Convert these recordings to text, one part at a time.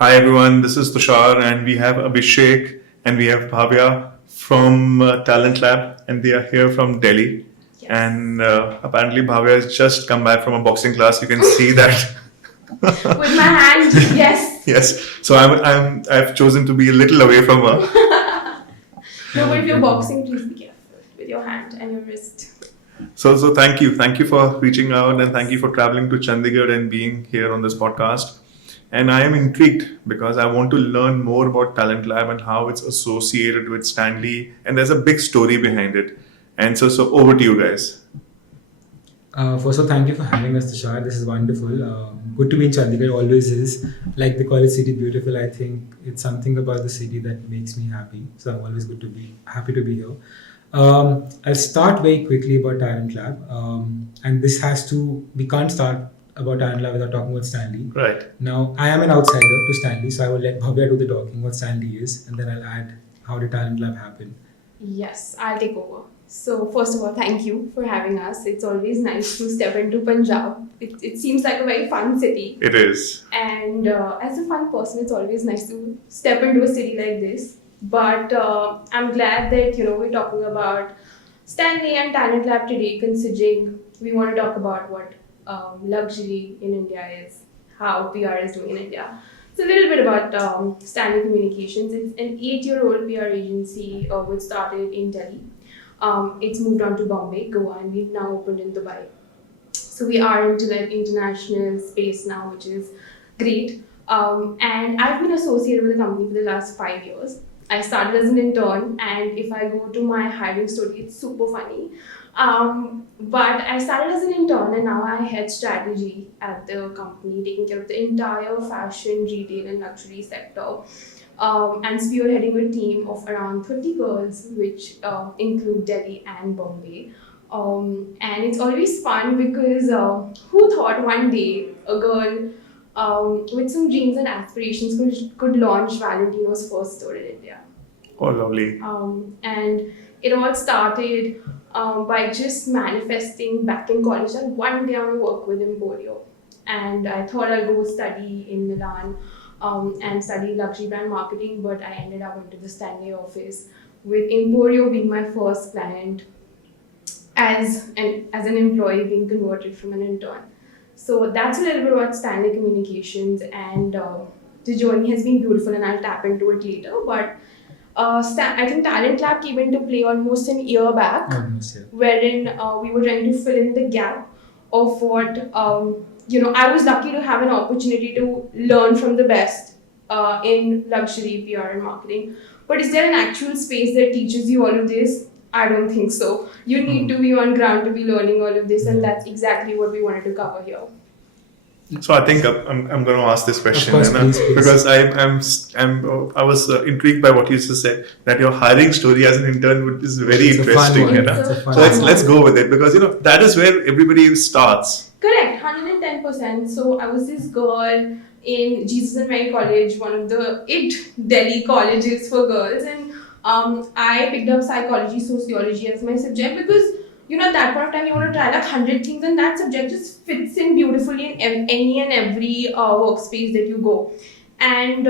Hi everyone, this is Tushar and we have Abhishek and we have Bhavya from Talent Lab and they are here from Delhi. Yes. And apparently Bhavya has just come back from a boxing class. You can see that. With my hand, yes. Yes. So I've chosen to be a little away from her. No, but if you're boxing, please be careful with your hand and your wrist. So thank you for reaching out and thank you for traveling to Chandigarh and being here on this podcast. And I am intrigued because I want to learn more about Talent Lab and how it's associated with Stanley. And there's a big story behind it. And so over to you guys. First of all, thank you for having us, Tushar. This is wonderful. Good to be in Chandigarh, always is. Like the college city, beautiful. I think it's something about the city that makes me happy. So I'm always happy to be here. I'll start very quickly about Talent Lab. And we can't start about Talent Lab without talking about Stanley. Right. Now, I am an outsider to Stanley, so I will let Bhavya do the talking, what Stanley is, and then I'll add how did Talent Lab happen. Yes, I'll take over. So, first of all, thank you for having us. It's always nice to step into Punjab. It seems like a very fun city. It is. And as a fun person, it's always nice to step into a city like this. But I'm glad that, we're talking about Stanley and Talent Lab today, considering we want to talk about what luxury in India is, how PR is doing in India. So a little bit about Stanley Communications. It's an 8-year-old PR agency which started in Delhi. It's moved on to Bombay, Goa, and we've now opened in Dubai. So we are into that international space now, which is great. And I've been associated with the company for the last 5 years. I started as an intern, and if I go to my hiring story, it's super funny. But I started as an intern and now I head strategy at the company, taking care of the entire fashion, retail and luxury sector. And spearheading a team of around 30 girls, which include Delhi and Bombay. And it's always fun because who thought one day a girl with some dreams and aspirations could launch Valentino's first store in India. Oh, lovely. And it all started by just manifesting back in college. And one day I want to work with Emporio. And I thought I'll go study in Milan and study luxury brand marketing, but I ended up into the Stanley office with Emporio being my first client as an employee being converted from an intern. So that's a little bit about Stanley Communications, and the journey has been beautiful and I'll tap into it later. But I think Talent Lab came into play almost an year back, wherein we were trying to fill in the gap of what, I was lucky to have an opportunity to learn from the best in luxury PR and marketing. But is there an actual space that teaches you all of this? I don't think so. You need to be on ground to be learning all of this, and that's exactly what we wanted to cover here. So I think I'm going to ask this question, of course, please. Because I was intrigued by what you just said, that your hiring story as an intern is very interesting. So let's go with it, because that is where everybody starts. Correct, 110%. So I was this girl in Jesus and Mary College, one of the Delhi colleges for girls, and I picked up psychology, sociology as my subject because at that point of time, you want to try like 100 things, and that subject just fits in beautifully in any and every workspace that you go. And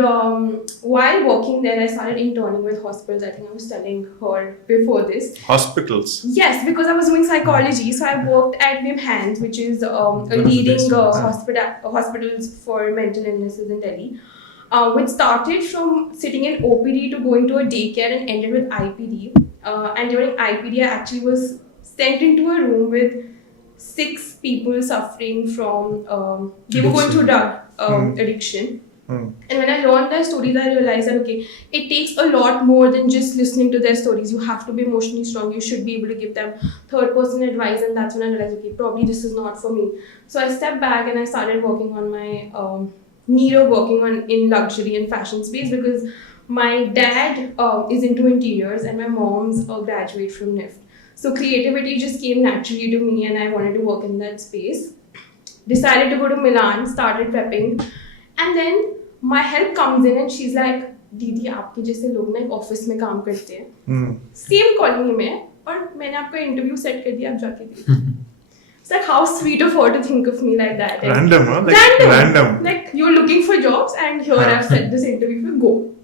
while working there, I started interning with hospitals. I think I was telling her before this. Hospitals? Yes, because I was doing psychology. So I worked at Hands, which is a leading hospitals for mental illnesses in Delhi. Which started from sitting in OPD to going to a daycare and ended with IPD. And during IPD, I actually was sent into a room with 6 people suffering from, they were going through drug addiction. And when I learned their stories, I realized that, okay, it takes a lot more than just listening to their stories. You have to be emotionally strong. You should be able to give them third-person advice. And that's when I realized, okay, probably this is not for me. So I stepped back and I started working on my need of working in luxury and fashion space, because my dad is into interiors and my mom's a graduate from NIFT. So creativity just came naturally to me and I wanted to work in that space. Decided to go to Milan, started prepping. And then my help comes in and she's like, दीदी आपके जैसे लोग ना office में काम करते हैं same colony में और मैंने आपका इंटरव्यू सेट कर दिया आप जाके It's like how sweet of her to think of me like that. And Random, huh? Like random. Like you're looking for jobs, and here I've set this interview for go.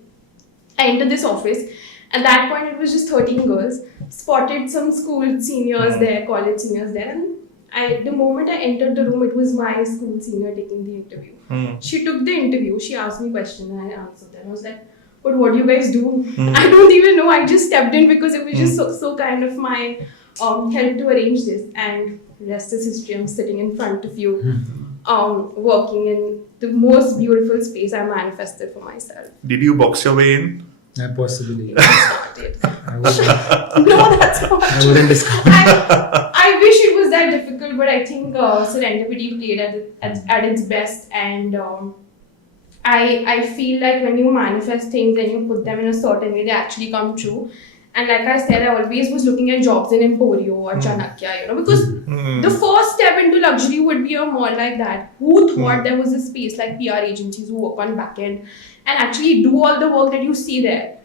I entered this office. At that point, it was just 13 girls. Spotted some school seniors there, college seniors there, and the moment I entered the room, it was my school senior taking the interview. She took the interview. She asked me questions, and I answered them. I was like, "But what do you guys do?" I don't even know. I just stepped in because it was just so kind of my help to arrange this, and rest is history. I'm sitting in front of you, working in the most beautiful space I manifested for myself. Did you box your way in? Possibly. No, that's not I wouldn't discount. I wish it was that difficult, but I think serendipity played at its best, and I feel like when you manifest things and you put them in a certain way, they actually come true. And like I said, I always was looking at jobs in Emporio or Chanakya, because the first step into luxury would be a mall like that. Who thought there was a space like PR agencies who work on back end and actually do all the work that you see there?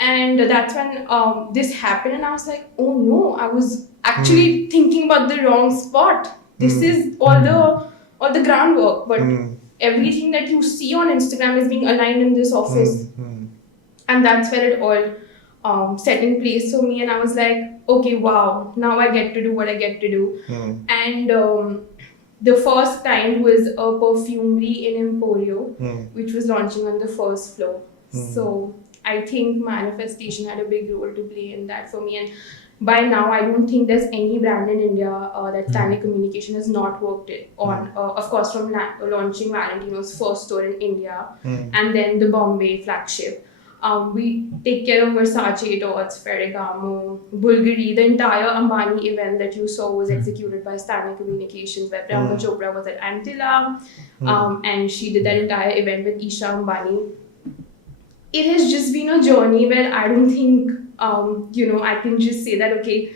And that's when this happened, and I was like, oh no, I was actually thinking about the wrong spot. This is all the groundwork, but everything that you see on Instagram is being aligned in this office. And that's where it all set in place for me, and I was like, okay, wow, now I get to do what I get to do. And the first time was a perfumery in Emporio, which was launching on the first floor. So I think manifestation had a big role to play in that for me. And by now, I don't think there's any brand in India that Stanley Communications has not worked on. Of course, from launching Valentino's first store in India, and then the Bombay flagship. We take care of Versace, Tots, Ferragamo, Bulgari. The entire Ambani event that you saw was executed by Stanley Communications, where Priyanka Chopra was at Antilla, and she did that entire event with Isha Ambani. It has just been a journey where I don't think, I can just say that, okay,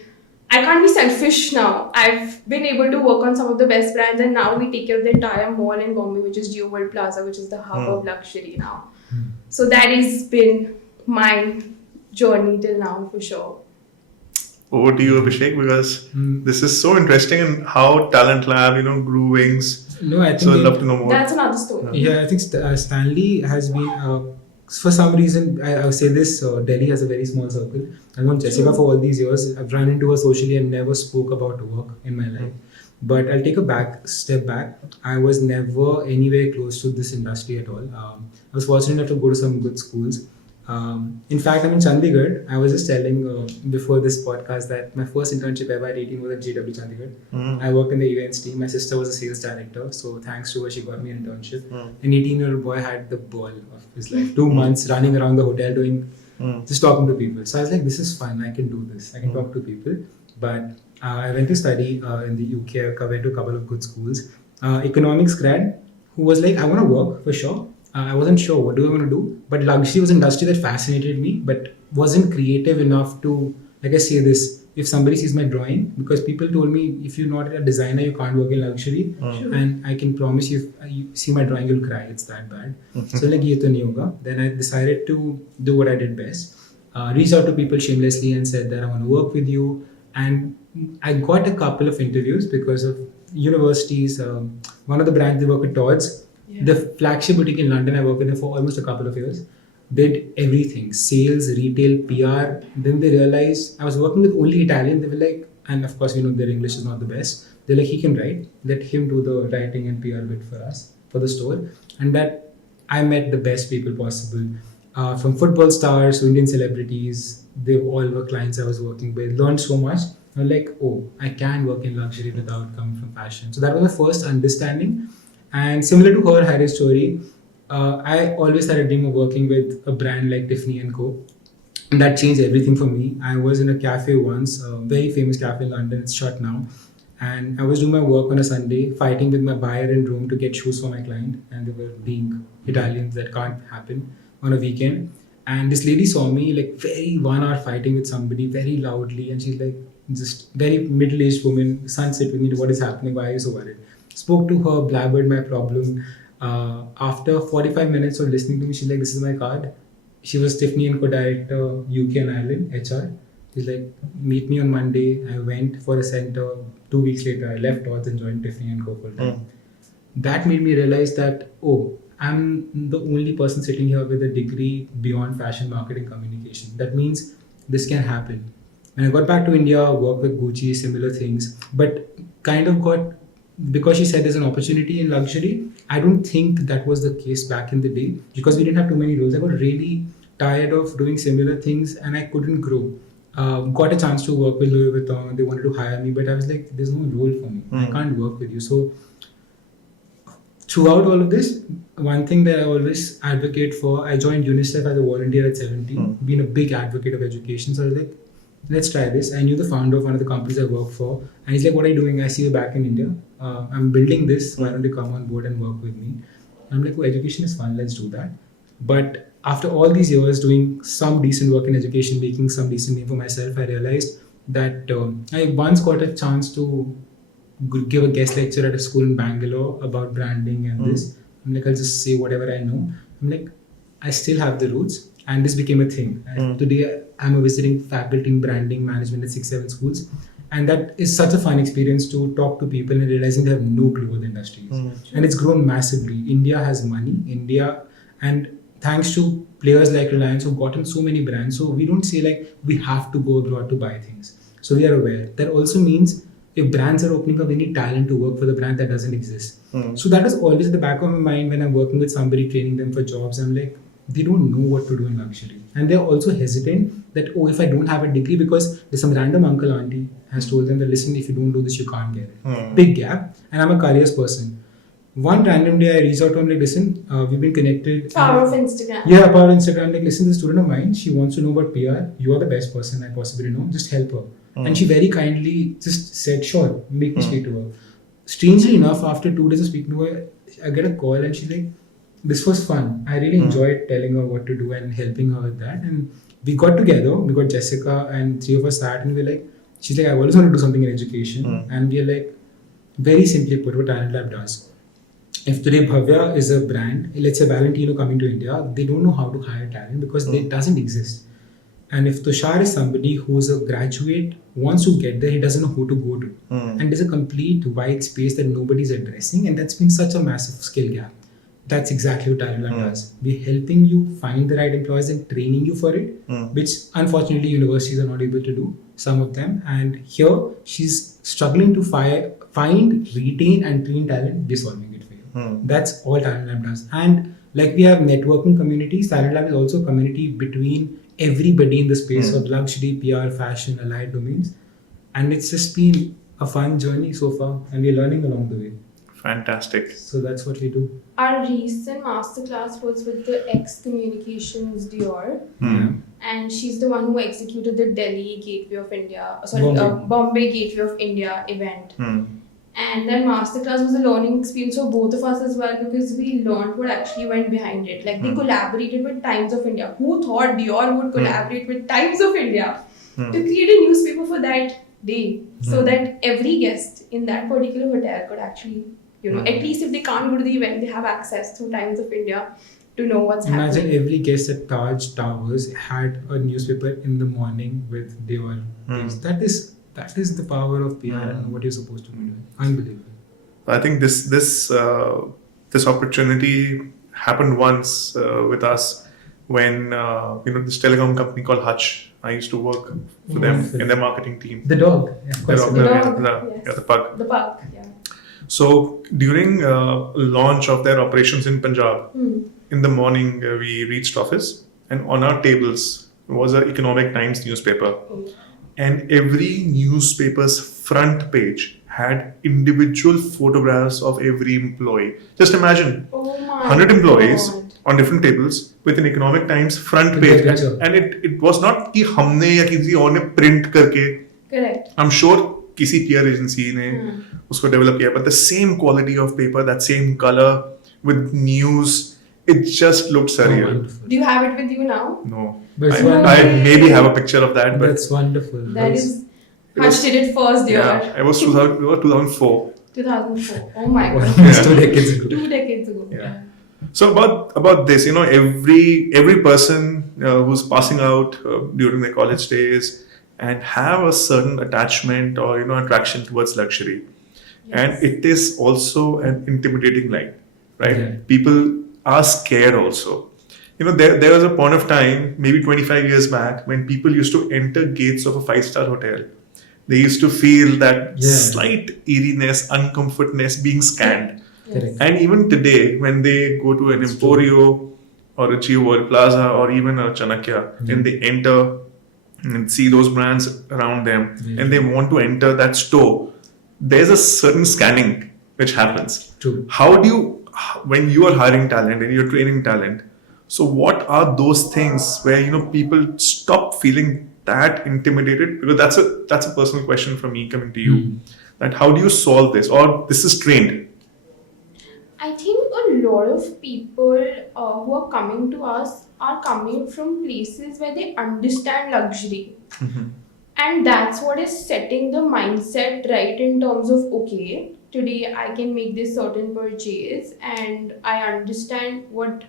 I can't be selfish now. I've been able to work on some of the best brands, and now we take care of the entire mall in Bombay, which is Geo World Plaza, which is the hub of luxury now. So that has been my journey till now, for sure. Over to you, Abhishek, because this is so interesting, and how Talent Lab, grew wings. No, I think so I'd love to know more. That's another story. Yeah, I think Stanley has been, for some reason, I would say this, Delhi has a very small circle. I've known Jessica for all these years. I've run into her socially and never spoke about work in my life. But I'll take a step back. I was never anywhere close to this industry at all. I was fortunate enough to go to some good schools. In fact, I'm in Chandigarh. I was just telling before this podcast that my first internship ever at 18 was at JW Chandigarh. I worked in the events team. My sister was a sales director, so thanks to her, she got me an internship. An 18-year-old boy had the ball of his life. 2 months running around the hotel doing, just talking to people. So I was like, this is fun. I can do this. I can talk to people. But I went to study in the UK. I went to a couple of good schools. Economics grad who was like, I want to work for sure. I wasn't sure what do I want to do, but luxury was an industry that fascinated me, but wasn't creative enough to, like I say this, if somebody sees my drawing, because people told me, if you're not a designer, you can't work in luxury. And I can promise you, if you see my drawing, you'll cry. It's that bad. So like, ye to nahi hoga. Then I decided to do what I did best. Reached out to people shamelessly and said that I want to work with you. And I got a couple of interviews because of universities. One of the brands, they work with Tots. The flagship boutique in London, I worked with them for almost a couple of years. Did everything, sales, retail, PR. Then they realized I was working with only Italian. They were like, and of course, their English is not the best. They're like, he can write. Let him do the writing and PR bit for us, for the store. And that I met the best people possible. From football stars to Indian celebrities, they all were clients I was working with. Learned so much. I was like, oh, I can work in luxury without coming from fashion. So that was my first understanding. And similar to her Harry's story, I always had a dream of working with a brand like Tiffany & Co. And that changed everything for me. I was in a cafe once, a very famous cafe in London. It's shut now. And I was doing my work on a Sunday, fighting with my buyer in Rome to get shoes for my client. And they were being Italians, that can't happen on a weekend. And this lady saw me like very 1 hour fighting with somebody very loudly. And she's like, just very middle-aged woman, son sit with me, what is happening, why are you so worried? Spoke to her, blabbered my problem. After 45 minutes of listening to me, she's like, this is my card. She was Tiffany & Co. director, UK and Ireland, HR. She's like, meet me on Monday. I went for a center, 2 weeks later, I left Odds and joined Tiffany and Co full time. That made me realize that, oh, I'm the only person sitting here with a degree beyond fashion marketing communication. That means this can happen. When I got back to India, worked with Gucci, similar things, but kind of got, because she said there's an opportunity in luxury, I don't think that was the case back in the day because we didn't have too many roles. I got really tired of doing similar things and I couldn't grow. Got a chance to work with Louis Vuitton. They wanted to hire me, but I was like, there's no role for me. I can't work with you. So throughout all of this, one thing that I always advocate for, I joined UNICEF as a volunteer at 17, been a big advocate of education. So I was like, let's try this. I knew the founder of one of the companies I work for, and he's like, what are you doing? I see you back in India. I'm building this. Why don't you come on board and work with me? I'm like, oh, education is fun. Let's do that. But after all these years doing some decent work in education, making some decent name for myself, I realized that I once got a chance to give a guest lecture at a school in Bangalore about branding and this. I'm like, I'll just say whatever I know. I'm like, I still have the roots, and this became a thing. And today, I'm a visiting faculty in branding management at 6-7 schools. And that is such a fun experience to talk to people and realizing they have no clue what the industry is. And it's grown massively. India has money. And thanks to players like Reliance who've gotten so many brands. So we don't say like, we have to go abroad to buy things. So we are aware. That also means if brands are opening up, we need talent to work for the brand that doesn't exist. So that is always at the back of my mind when I'm working with somebody, training them for jobs. I'm like, they don't know what to do in luxury. And they're also hesitant that, oh, if I don't have a degree, because there's some random uncle, auntie has told them that, listen, if you don't do this, you can't get it. Big gap. And I'm a careers person. One random day I reached out to him, like, listen, we've been connected. Power of Instagram. Yeah, power of Instagram. Like, listen, this student of mine, she wants to know about PR. You are the best person I possibly know. Just help her. And she very kindly just said, sure, make me speak to her. Strangely enough, after 2 days of speaking to her, I get a call and she's like, this was fun. I really enjoyed telling her what to do and helping her with that. And we got together, we got Jessica and 3 of us sat and we were like, she's like, I always want to do something in education. And we are like, very simply put, what Talent Lab does. If today Bhavya is a brand, let's say Valentino coming to India, they don't know how to hire talent because it doesn't exist. And if Tushar is somebody who's a graduate, wants to get there, he doesn't know who to go to. And there's a complete white space that nobody's addressing, and that's been such a massive skill gap. That's exactly what Talent Lab does. We're helping you find the right employees and training you for it, which unfortunately universities are not able to do, some of them. And here, she's struggling to find, retain and train talent, we're solving it for you. That's all Talent Lab does. And like we have networking communities, Talent Lab is also a community between everybody in the space of luxury, PR, fashion, allied domains. And it's just been a fun journey so far, and we're learning along the way. Fantastic. So that's what we do. Our recent masterclass was with the ex-Communications Dior. And she's the one who executed the Delhi Gateway of India, Bombay Gateway of India event. And that masterclass was a learning experience for both of us as well, because we learned what actually went behind it. Like they collaborated with Times of India. Who thought Dior would collaborate with Times of India to create a newspaper for that day, so that every guest in that particular hotel could actually, at least if they can't go to the event, they have access through Times of India to know what's happening. Imagine every guest at Taj Towers had a newspaper in the morning with Dior. That is the power of PR and what you're supposed to be doing. Unbelievable. I think this opportunity happened once with us when this telecom company called Hutch. I used to work for them in their marketing team. The dog, of course. The pug. The pug, yeah. So during launch of their operations in Punjab, in the morning we reached office, and on our tables was an Economic Times newspaper. And every newspaper's front page had individual photographs of every employee. Just imagine, 100 employees on different tables with an Economic Times front page. And it was not कि हमने या किसी और ने print करके. Correct. I'm sure किसी PR agency ने उसको develop किया. But the same quality of paper, that same color with news, it just looked surreal. Do you have it with you now? No. But I maybe have a picture of that, but that's wonderful. Hutch did it first, Dior. Yeah, it was 2004. 2004. Oh my god. It's 2 decades ago. 2 decades ago. Yeah. So about this, every person who's passing out during their college days, and have a certain attachment or attraction towards luxury. And Yes. it is also an intimidating line, right? Yeah. People are scared also. There was a point of time, maybe 25 years back, when people used to enter gates of a five-star hotel. They used to feel that Yeah. slight eeriness, uncomfortness being scanned. Correct. And even today, when they go to an It's Emporio or a Jio World Plaza or even a Chanakya, and they enter and see those brands around them, Yeah. and they want to enter that store, there's a certain scanning which happens. True. How do you, when you are hiring talent and you're training talent, so what are those things where people stop feeling that intimidated? Because that's a personal question from me coming to you. That how do you solve this, or this is trained? I think a lot of people who are coming to us are coming from places where they understand luxury. And that's what is setting the mindset right in terms of, okay, today I can make this certain purchase and I understand what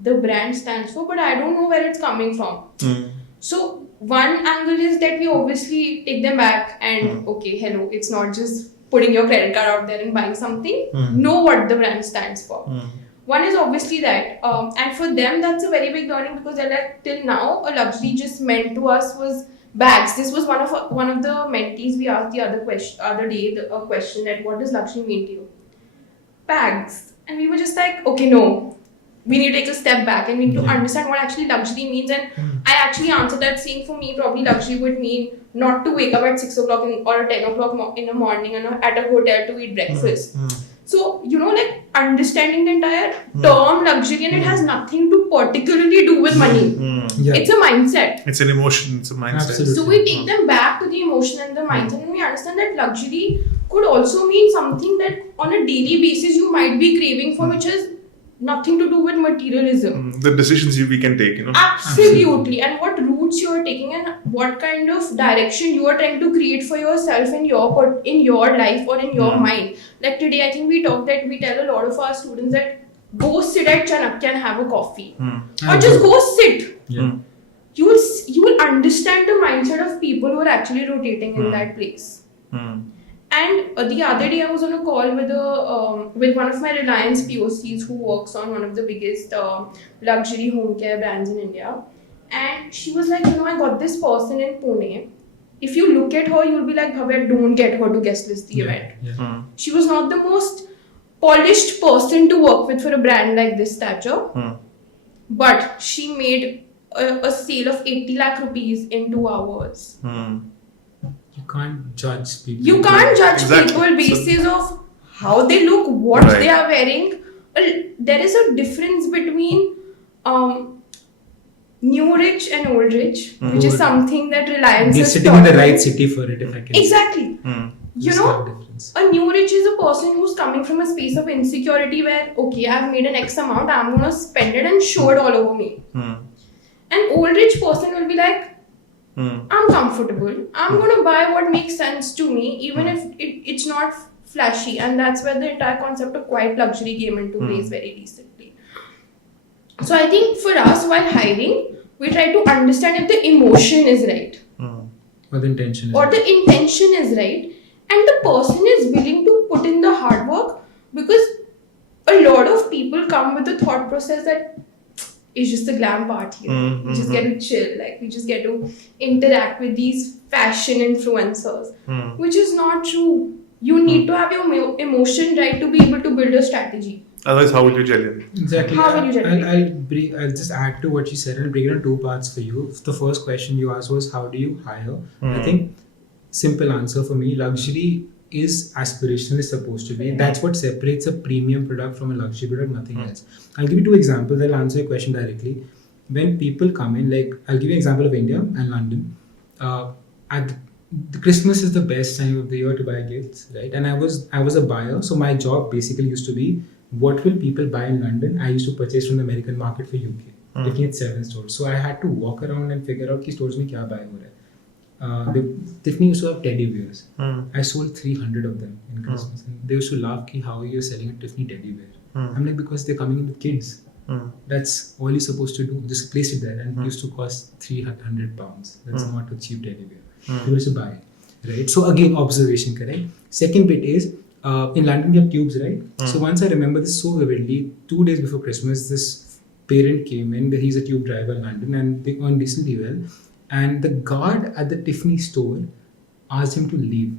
the brand stands for, but I don't know where it's coming from. So one angle is that we obviously take them back and okay, hello, it's not just putting your credit card out there and buying something. Know what the brand stands for. One is obviously that, and for them that's a very big learning, because they're like, till now a luxury just meant to us was bags. This was one of the mentees we asked the other day a question that what does luxury mean to you? Bags. And we were just like, okay, no, we need to take a step back and we need to understand what actually luxury means. And I actually answered that saying, for me probably luxury would mean not to wake up at 6 o'clock or 10 o'clock in the morning and at a hotel to eat breakfast. So, like understanding the entire term luxury, and it has nothing to particularly do with money. Yeah. It's a mindset. It's an emotion, it's a mindset. Absolutely. So we take them back to the emotion and the mindset, and we understand that luxury could also mean something that on a daily basis you might be craving for, which has nothing to do with materialism. The decisions we can take, Absolutely. And what routes you are taking and what kind of direction you are trying to create for yourself in your life or in your mind. Like today, I think we tell a lot of our students that go sit at Chanakya and have a coffee, or just go sit. Yeah. You will understand the mindset of people who are actually rotating in that place. And the other day I was on a call with one of my Reliance POCs who works on one of the biggest luxury home care brands in India. And she was like, I got this person in Pune. If you look at her, you'll be like, Bhavya, don't get her to guest list the event. Yeah. She was not the most polished person to work with for a brand like this stature. But she made a sale of 80 lakh rupees in 2 hours. You can't judge people. You can't judge Exactly. people basis of how they look, what Right. they are wearing. There is a difference between new rich and old rich, which is something that Reliance They're has sitting in the taught me. right city for it, if I can. Exactly. You Just know, that difference. a new rich is a person who's coming from a space of insecurity where, okay, I've made an X amount, I'm going to spend it and show it all over me. An old rich person will be like, I'm comfortable. I'm going to buy what makes sense to me, even if it's not flashy. And that's where the entire concept of quiet luxury came into place very recently. So I think for us, while hiring, we try to understand if the emotion is right Or the intention is or right. the intention is right, and the person is willing to put in the hard work, because a lot of people come with the thought process that it's just a glam part here. We just get to chill, like we just get to interact with these fashion influencers, which is not true. You need to have your emotion right to be able to build a strategy. Otherwise, how will you gel in? Exactly. How will you generate? I'll just add to what you said and break it into 2 parts for you. The first question you asked was, how do you hire? I think simple answer for me, luxury is aspirational, is supposed to be. That's what separates a premium product from a luxury product, nothing else. I'll give you 2 examples that'll answer your question directly. When people come in, like I'll give you an example of India and London. The Christmas is the best time of the year to buy gifts, right? And I was a buyer, so my job basically used to be, what will people buy in London? I used to purchase from the American market for UK, looking at 7 stores. So I had to walk around and figure out ki stores mein kya buy ho raha hai. Tiffany used to have teddy bears. I sold 300 of them in Christmas. And they used to laugh ki how you're selling a Tiffany teddy bear. I'm like, because they're coming in with kids. That's all you're supposed to do. Just place it there, and it used to cost £300. That's not a cheap teddy bear. People used to buy it, right? So again, observation, correct? Second bit is, in London we have tubes, right? So once I remember this so vividly, 2 days before Christmas, this parent came in. He's a tube driver in London, and they earn decently well. And the guard at the Tiffany store asked him to leave.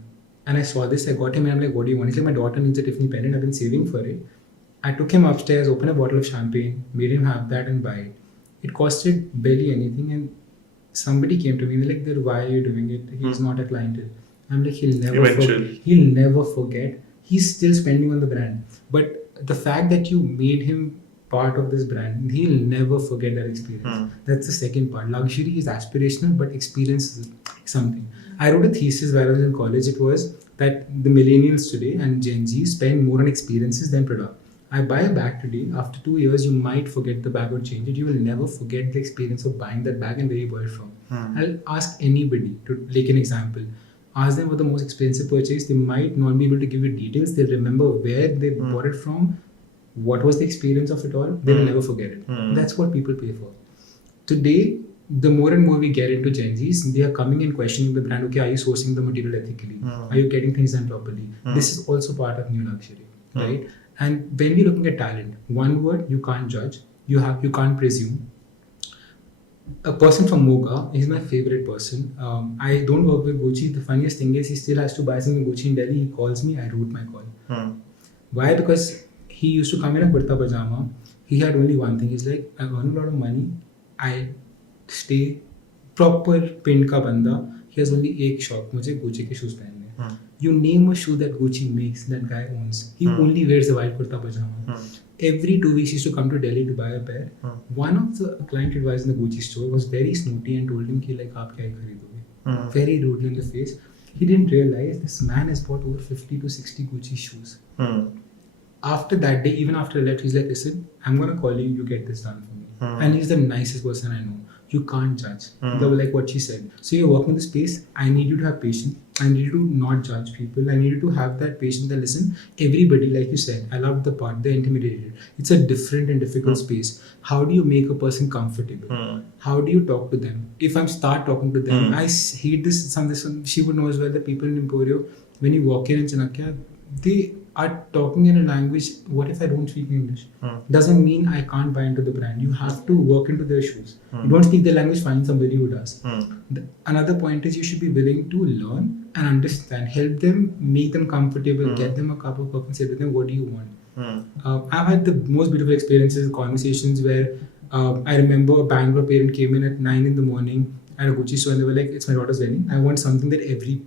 And I saw this, I got him, and I'm like, what do you want? He's like, my daughter needs a Tiffany pendant, I've been saving for it. I took him upstairs, opened a bottle of champagne, made him have that and buy it. It costed barely anything, and somebody came to me and they're like, why are you doing it? He's not a clientele. I'm like, he'll never forget. He's still spending on the brand. But the fact that you made him part of this brand, he'll never forget that experience. That's the second part. Luxury is aspirational, but experience is something. I wrote a thesis while I was in college. It was that the millennials today and Gen Z spend more on experiences than product. I buy a bag today. After 2 years, you might forget the bag or change it. You will never forget the experience of buying that bag and where you bought it from. I'll ask anybody to take an example. Ask them for the most expensive purchase. They might not be able to give you details. They'll remember where they bought it from, what was the experience of it all. They will never forget it. That's what people pay for. Today, the more and more we get into Gen Zs, they are coming and questioning the brand. Okay, are you sourcing the material ethically? Are you getting things done properly? This is also part of new luxury, right? And when we're looking at talent, one word, you can't judge. You can't presume. A person from Moga is my favorite person. I don't work with Gucci. The funniest thing is he still has to buy something Gucci in Delhi. He calls me, I route my call. Why? Because he used to come in a kurta pajama. He had only one thing. He's like, I earn a lot of money. I stay proper pinned ka banda. He has only एक शौक, मुझे Gucci के shoes पहनने. You name a shoe that Gucci makes, that guy owns. He only wears a white kurta pajama. Every 2 weeks he used to come to Delhi to buy a pair. One of the client advisors in the Gucci store was very snooty and told him कि like आप क्या ही खरीदोगे. Very rudely in the face. He didn't realize this man has bought over 50 to 60 Gucci shoes. After that day, even after I left, he's like, listen, I'm going to call you, you get this done for me. And he's the nicest person I know. You can't judge. Like what she said. So you're working in the space, I need you to have patience. I need you to not judge people. I need you to have that patience that listen, everybody, like you said, I love the part, they're intimidated. It's a different and difficult space. How do you make a person comfortable? How do you talk to them? If I start talking to them, I hate this, she would know as well, the people in Emporio, when you walk in Chanakya, they are talking in a language, what if I don't speak English? Doesn't mean I can't buy into the brand. You have to work into their shoes. You don't speak their language, find somebody who does. Another point is you should be willing to learn and understand, help them, make them comfortable, get them a cup of coffee and say to them, what do you want? I've had the most beautiful experiences, conversations where I remember a Bangalore parent came in at 9 in the morning at a Gucci store and they were like, it's my daughter's wedding. I want something that every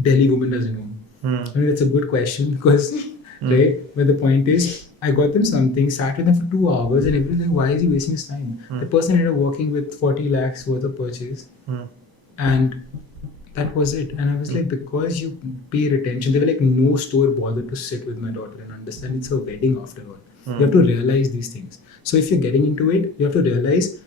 Delhi woman doesn't own. I mean, that's a good question because, right? But the point is, I got them something, sat with them for 2 hours, and everyone's like, why is he wasting his time? The person ended up working with 40 lakhs worth of purchase, and that was it. And I was like, because you pay attention, they were like, no store bothered to sit with my daughter and understand it's her wedding after all. You have to realize these things. So if you're getting into it, you have to realize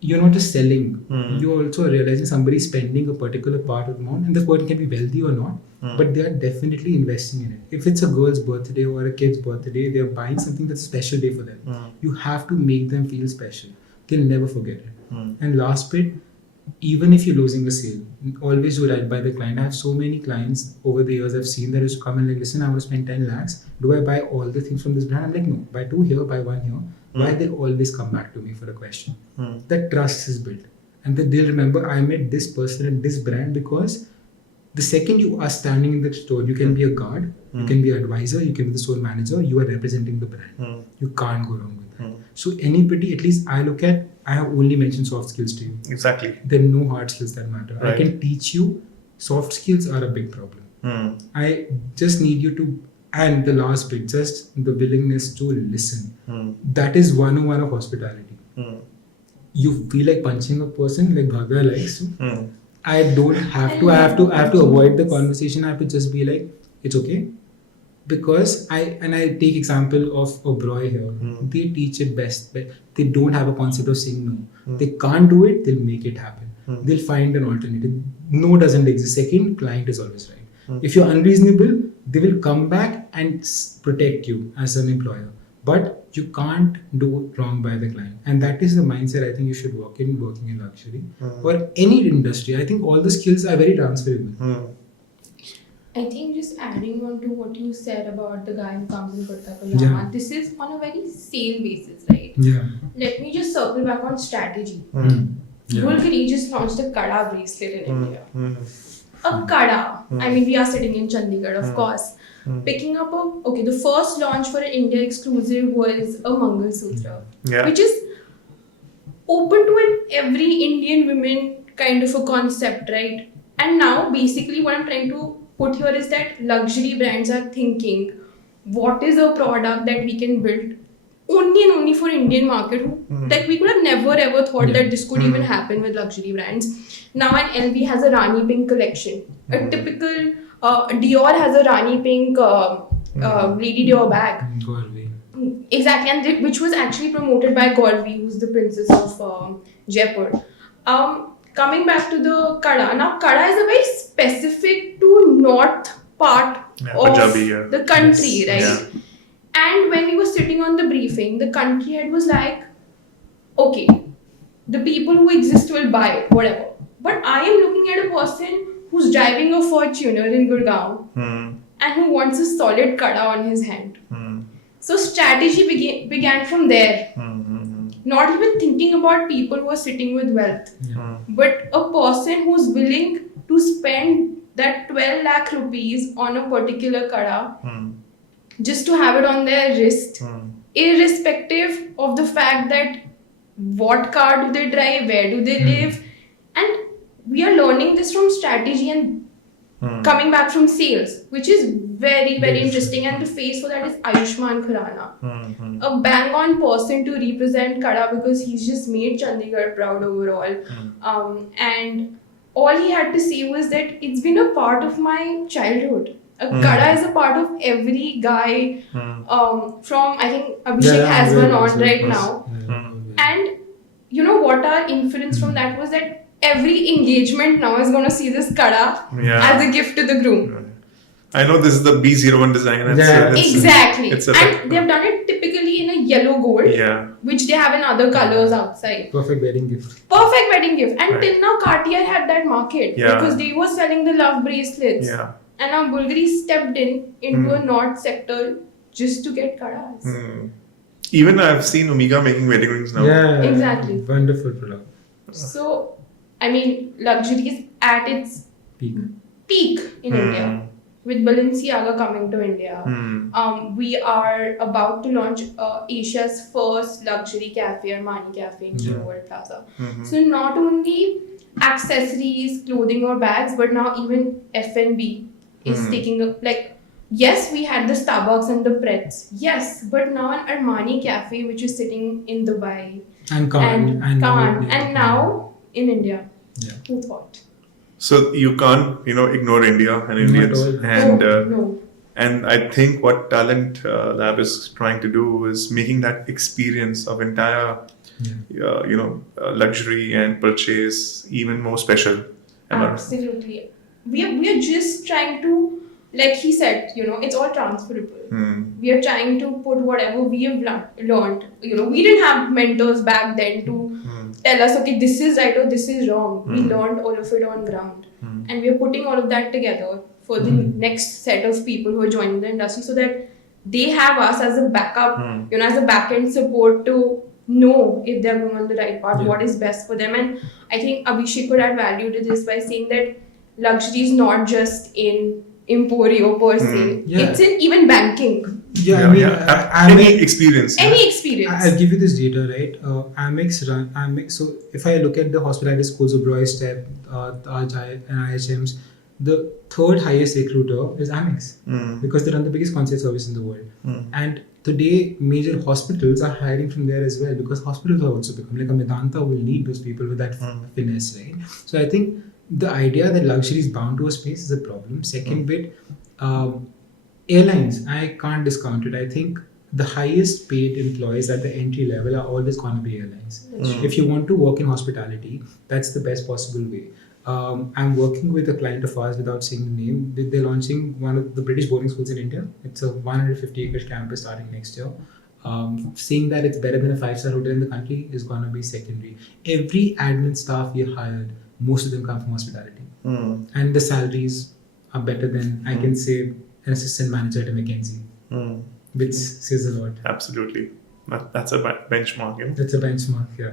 you're not just selling. You're also realizing somebody's spending a particular part of the amount, and the person can be wealthy or not, but they are definitely investing in it. If it's a girl's birthday or a kid's birthday, they're buying something that's a special day for them. You have to make them feel special. They'll never forget it. And last bit, even if you're losing a sale, always do right by the client. I have so many clients over the years I've seen that used to come and like, listen, I want to spend 10 lakhs. Do I buy all the things from this brand? I'm like, no, buy 2 here, buy 1 here. Why? They always come back to me for a question. That trust is built. And that they'll remember I met this person at this brand because the second you are standing in the store, you can be a guard, you can be an advisor, you can be the store manager, you are representing the brand. You can't go wrong with that. So anybody, at least I look at, I have only mentioned soft skills to you. Exactly. There are no hard skills that matter. Right. I can teach you. Soft skills are a big problem. I just need you to, and the last bit, just the willingness to listen. That is 101 of hospitality. You feel like punching a person like Bhavya likes to. I don't have to. I have to avoid the conversation. I have to just be like, it's okay. Because I take example of Oberoi here. They teach it best. But they don't have a concept of saying no. They can't do it. They'll make it happen. They'll find an alternative. No doesn't exist. Second, client is always right. If you're unreasonable, they will come back and protect you as an employer. but you can't do wrong by the client. And that is the mindset I think you should working in luxury or any industry. I think all the skills are very transferable. I think just adding on to what you said about the guy who comes in kurta pajama, this is on a very sale basis, right? Yeah. Let me just circle back on strategy. Yeah. Bulgari just launched a Kada bracelet in India. A Kada. I mean, we are sitting in Chandigarh, of course. Picking up the first launch for an India exclusive was a Mangal Sutra, which is open to every Indian woman kind of a concept, right? And now, basically, what I'm trying to put here is that luxury brands are thinking, what is a product that we can build only and only for Indian market? Like we could have never ever thought that this could even happen with luxury brands. Now an LV has a Rani Pink collection. A typical Dior has a Rani Pink Lady Dior bag. Gorvi. Exactly, and which was actually promoted by Gorvi, who's the princess of Jaipur. Coming back to the Kada. Now Kada is a very specific to north part of Punjabi, the country, right? Yeah. And when we were sitting on the briefing, the country head was like, okay, the people who exist will buy it, whatever. But I am looking at a person who's driving a Fortuner in Gurgaon and who wants a solid Kada on his hand. So strategy began from there. Not even thinking about people who are sitting with wealth, but a person who's willing to spend that 12 lakh rupees on a particular Kada just to have it on their wrist, irrespective of the fact that what car do they drive, where do they live. And we are learning this from strategy and coming back from sales, which is very, very interesting. And the face for that is Ayushman Khurana, a bang on person to represent Kada because he's just made Chandigarh proud overall. And all he had to say was that it's been a part of my childhood. A Kada is a part of every guy from, I think Abhishek has one on right now. And you know what our inference from that was that every engagement now is going to see this Kada as a gift to the groom. I know this is the B01 design. Exactly. And they have done it typically in a yellow gold, which they have in other colors outside. Perfect wedding gift. And till now Cartier had that market because they were selling the love bracelets. And now Bulgari stepped into a north sector just to get Kadas. Even I've seen Omega making wedding rings now. Yeah, exactly. Wonderful product. So, I mean, luxury is at its peak in India. With Balenciaga coming to India, we are about to launch Asia's first luxury cafe, Armani Cafe in New World Plaza. So not only accessories, clothing or bags, but now even F&B is taking up, like, yes, we had the Starbucks and the Pretz. Yes, but now an Armani Cafe which is sitting in Dubai and Cannes and now in India. Who thought? So you can't, ignore India and Indians. And I think what Talent Lab is trying to do is making that experience of entire, luxury and purchase even more special. Absolutely. We are just trying to, like he said, it's all transferable. We are trying to put whatever we have learned. We didn't have mentors back then to tell us, okay, this is right or this is wrong. We learned all of it on ground. And we are putting all of that together for the next set of people who are joining the industry so that they have us as a backup, as a back-end support to know if they're going on the right path, what is best for them. And I think Abhishek could add value to this by saying that luxury is not just in Emporio per se. It's in even banking. Any experience. I'll give you this data, right? Amex. So if I look at the hospitality schools of Roy Step, Taj and IHMs, the third highest recruiter is Amex because they run the biggest concierge service in the world. And today, major hospitals are hiring from there as well because hospitals are also become like a Medanta will need those people with that finesse, right? So I think the idea that luxury is bound to a space is a problem. Second bit, airlines, I can't discount it. I think the highest paid employees at the entry level are always going to be airlines. If you want to work in hospitality, that's the best possible way. I'm working with a client of ours without saying the name. They're launching one of the British boarding schools in India. It's a 150 acre campus starting next year. Saying that it's better than a 5-star hotel in the country is gonna be secondary. Every admin staff we hired, most of them come from hospitality, and the salaries are better than I can say an assistant manager at a McKinsey, which says a lot. Absolutely. That's a benchmark, you know. That's a benchmark, yeah.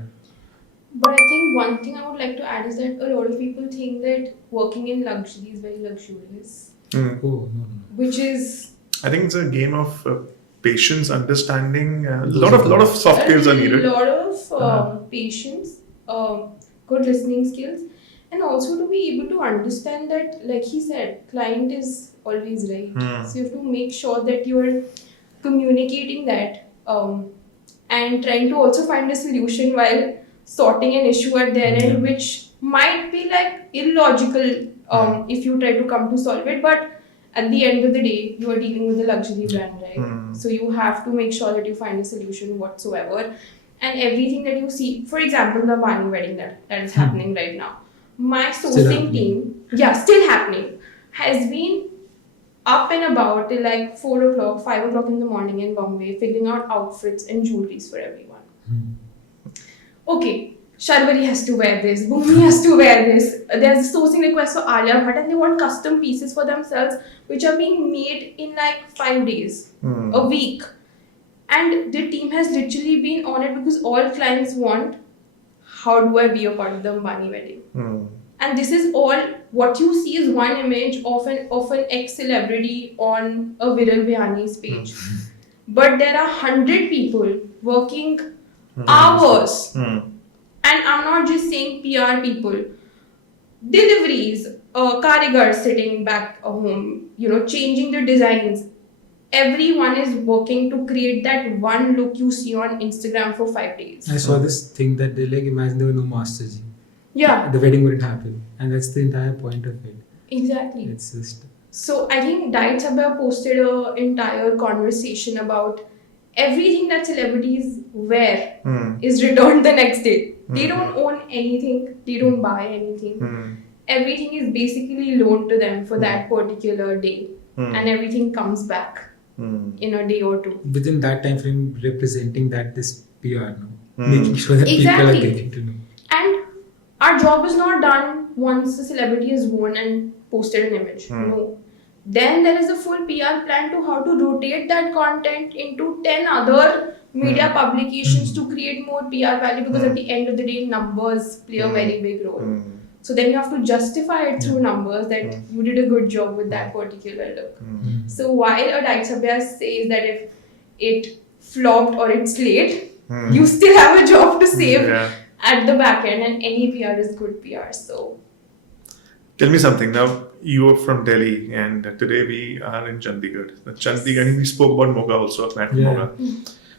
But I think one thing I would like to add is that a lot of people think that working in luxury is very luxurious, Oh, no. which is I think it's a game of patience, understanding. A lot of soft skills are needed. a lot of patience, good listening skills, and also to be able to understand that, like he said, client is always right. So you have to make sure that you're communicating that and trying to also find a solution while sorting an issue at their end, which might be like illogical if you try to come to solve it, but at the end of the day, you are dealing with a luxury brand, right? So you have to make sure that you find a solution whatsoever. And everything that you see, for example, the Bani wedding that is happening right now. My sourcing team, still happening, has been up and about till like 4 o'clock, 5 o'clock in the morning in Bombay, figuring out outfits and jewelries for everyone. Okay, Sharvari has to wear this, Bhumi has to wear this. There's a sourcing request for Alia Bhatt, and they want custom pieces for themselves, which are being made in like 5 days, a week. And the team has literally been on it because all clients want, how do I be a part of the Ambani wedding? And this is all, what you see is one image of an ex-celebrity on a Viral Bihani's page. But there are 100 people working hours. And I'm not just saying PR people. Deliveries, karigars sitting back at home, changing the designs. Everyone is working to create that one look you see on Instagram for 5 days. I saw this thing that they imagine there were no masters. Yeah. The wedding wouldn't happen. And that's the entire point of it. Exactly. It's just... So I think Diet Sabha posted an entire conversation about everything that celebrities wear is returned the next day. They don't own anything. They don't buy anything. Everything is basically loaned to them for that particular day. And everything comes back in a day or two. Within that time frame, representing that this PR, making sure that people are getting to know. And our job is not done once the celebrity is worn and posted an image. No. Then there is a full PR plan to how to rotate that content into 10 other media publications to create more PR value, because at the end of the day, numbers play a very big role. So then you have to justify it through numbers that you did a good job with that particular look. So while a Diet Sabha says that if it flopped or it's late, you still have a job to save at the back end, and any PR is good PR. So tell me something. Now, you are from Delhi, and today we are in Chandigarh. We spoke about Moga also, Moga.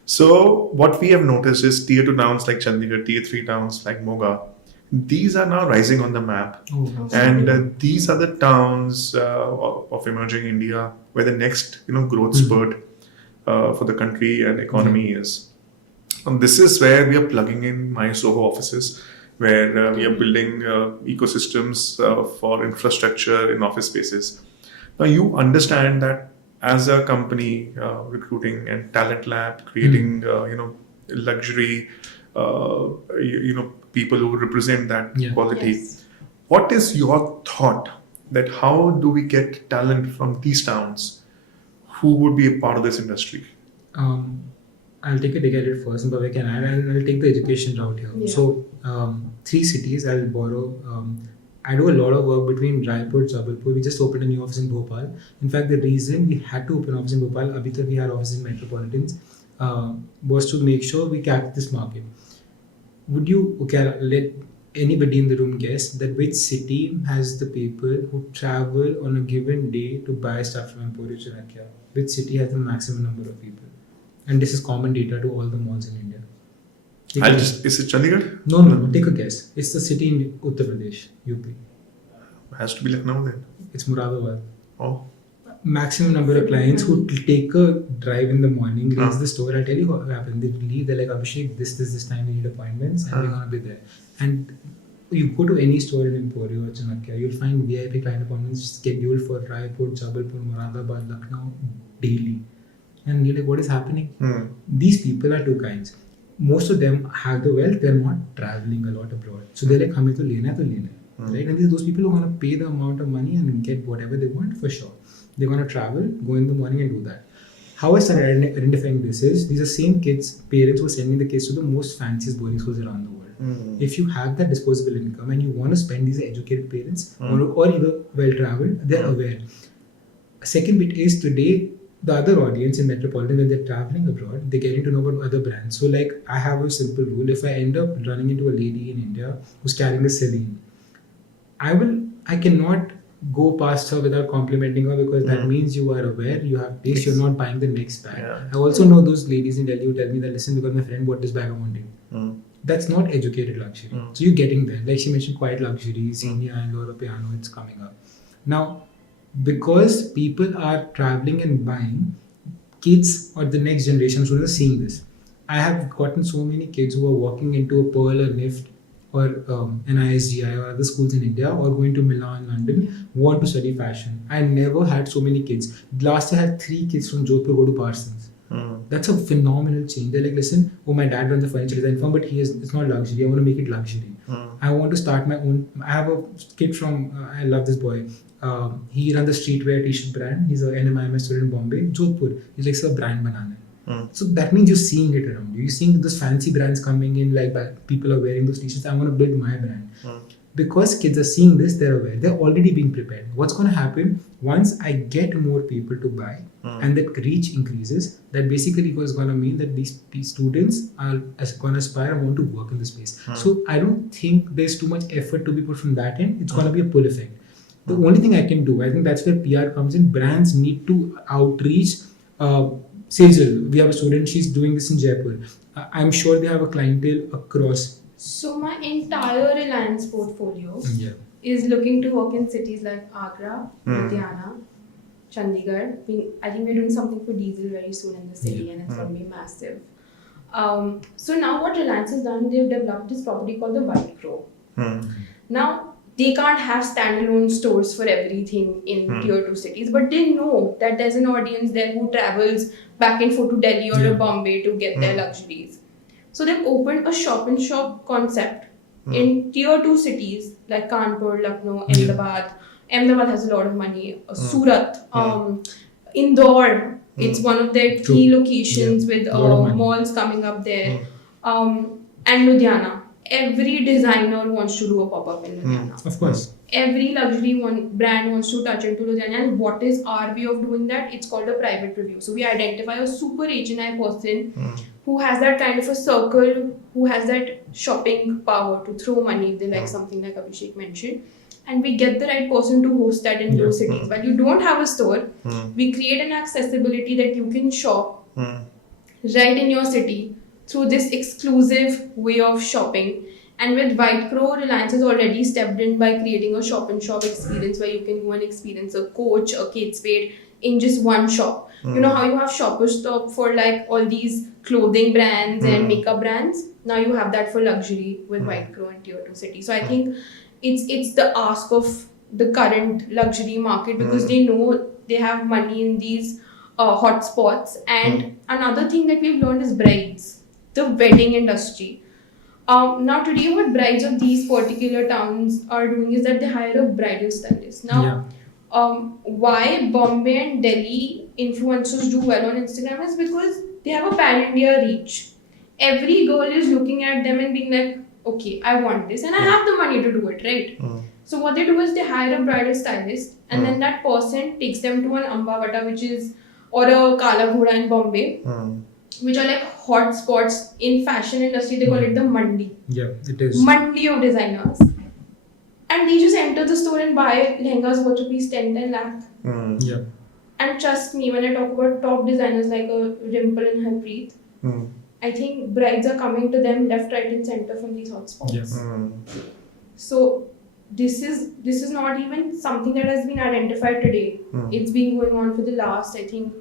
So what we have noticed is tier 2 towns like Chandigarh, tier 3 towns like Moga, these are now rising on the map. And these are the towns of emerging India where the next growth spurt for the country and economy is. And this is where we are plugging in my Soho offices, where we are building ecosystems for infrastructure in office spaces. Now you understand that as a company, recruiting and talent lab, creating luxury, people who represent that quality. Yes. What is your thought that how do we get talent from these towns who would be a part of this industry? I'll take a dig at it first, and Bhavya can add, and I'll take the education route here. Yeah. So, 3 cities I'll borrow. I do a lot of work between Raipur, Jabalpur. We just opened a new office in Bhopal. In fact, the reason we had to open an office in Bhopal, abhi we had offices in metropolitans, was to make sure we capture this market. Would you let anybody in the room guess that which city has the people who travel on a given day to buy stuff from Emporio Chanakya? Which city has the maximum number of people? And this is common data to all the malls in India. Is it Chandigarh? No. Take a guess. It's the city in Uttar Pradesh, UP. Has to be Lucknow then. It's Muradabad. Oh. Maximum number of clients who take a drive in the morning, reach the store. I'll tell you what happened. They leave, they're like, Abhishek, this time we need appointments, and we're going to be there. And you go to any store in Emporio or Chanakya, you'll find VIP client appointments scheduled for Raipur, Jabalpur, Muradabad, Lucknow daily. And you're like, what is happening? Hmm. These people are two kinds. Most of them have the wealth, they're not traveling a lot abroad. So they're like, हमें तो लेना है तो लेना है, right? And those people who are going to pay the amount of money and get whatever they want for sure. They're going to travel, go in the morning and do that. How I started identifying this is, these are same kids, parents who are sending the kids to the most fanciest boarding schools around the world. If you have that disposable income and you want to spend, these are educated parents or either well-traveled, they're aware. Second bit is today, the other audience in metropolitan, when they're traveling abroad, they're getting to know about other brands. So like, I have a simple rule. If I end up running into a lady in India who's carrying a Celine, I cannot go past her without complimenting her, because that means you are aware, you have taste, you're not buying the next bag. I also know those ladies in Delhi who tell me that, listen, because my friend bought this bag, I want it. That's not educated luxury. So you're getting there. Like she mentioned, quiet luxury, Xenia and Loro Piano, it's coming up. Now, because people are traveling and buying, kids or the next generation of students are seeing this. I have gotten so many kids who are walking into a Pearl or NIFT or an ISGI or other schools in India, or going to Milan, London, want to study fashion. I never had so many kids. Last year I had 3 kids from Jodhpur go to Parsons. That's a phenomenal change. They're like, listen, my dad runs a furniture design firm, but it's not luxury. I want to make it luxury. I want to start my own. I have a kid from, I love this boy. He runs the streetwear t-shirt brand. He's an NMIMS student in Bombay, Jodhpur. He's like, sir, brand banana. So that means you're seeing it around you. You're seeing those fancy brands coming in, like people are wearing those t-shirts. I want to build my brand. Because kids are seeing this, they're aware. They're already being prepared. What's going to happen once I get more people to buy and that reach increases, that basically is going to mean that these students are going to aspire and want to work in this space. So I don't think there's too much effort to be put from that end. It's going to be a pull effect. The only thing I can do, I think that's where PR comes in. Brands need to outreach. Sejal, we have a student, she's doing this in Jaipur. I'm sure they have a clientele across. So my entire Reliance portfolio is looking to work in cities like Agra, Ludhiana, Chandigarh. I think we're doing something for diesel very soon in the city, and it's going to be massive. So now what Reliance has done, they've developed this property called the White Crow. Now, they can't have standalone stores for everything in tier 2 cities, but they know that there's an audience there who travels back and forth to Delhi or Bombay to get their luxuries. So they've opened a shop-in-shop concept in tier 2 cities like Kanpur, Lucknow, Ahmedabad. Ahmedabad has a lot of money. Surat, Indore, it's one of their key locations with malls coming up there. And Ludhiana. Every designer wants to do a pop-up in Ludhiana. Of course. Every luxury brand wants to touch into Ludhiana. And what is our way of doing that? It's called a private review. So we identify a super HNI person who has that kind of a circle, who has that shopping power to throw money if they like something like Abhishek mentioned. And we get the right person to host that in those cities. While you don't have a store, we create an accessibility that you can shop right in your city through this exclusive way of shopping. And with White Crow, Reliance has already stepped in by creating a shop-in-shop experience where you can go and experience a Coach, a Kate Spade in just one shop. You know how you have Shoppers Stop for like all these clothing brands and makeup brands? Now you have that for luxury with White Crow and tier 2 city. So I think it's the ask of the current luxury market, because they know they have money in these hot spots. And another thing that we've learned is brides. The wedding industry. Now today what brides of these particular towns are doing is that they hire a bridal stylist. Now, why Bombay and Delhi influencers do well on Instagram is because they have a pan-India reach. Every girl is looking at them and being like, okay, I want this and I have the money to do it, right? So what they do is they hire a bridal stylist, and then that person takes them to an Ambavata, or a Kala Ghoda in Bombay, which are like hot spots in fashion industry. They call it the mandi. Yeah, it is. Mandi of designers. And they just enter the store and buy lehengas worth rupees 10 lakh. And trust me, when I talk about top designers like a Rimple and Harpreet, I think brides are coming to them left, right and center from these hot spots. So this is not even something that has been identified today. It's been going on for the last, I think,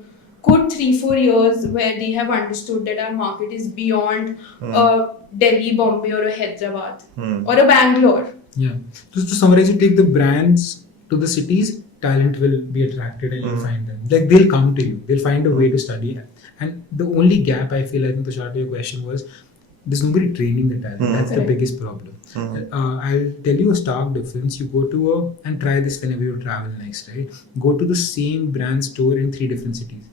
good 3-4 years, where they have understood that our market is beyond Delhi, Bombay or a Hyderabad or a Bangalore. Yeah. So to summarize, you take the brands to the cities, talent will be attracted and you'll find them. Like they'll come to you. They'll find a way to study. And the only gap I feel, I think, Tushar, to your question was, there's nobody training the talent. That's the Correct. biggest problem. I'll tell you a stark difference. You go to and try this whenever you travel next, right? Go to the same brand store in 3 different cities.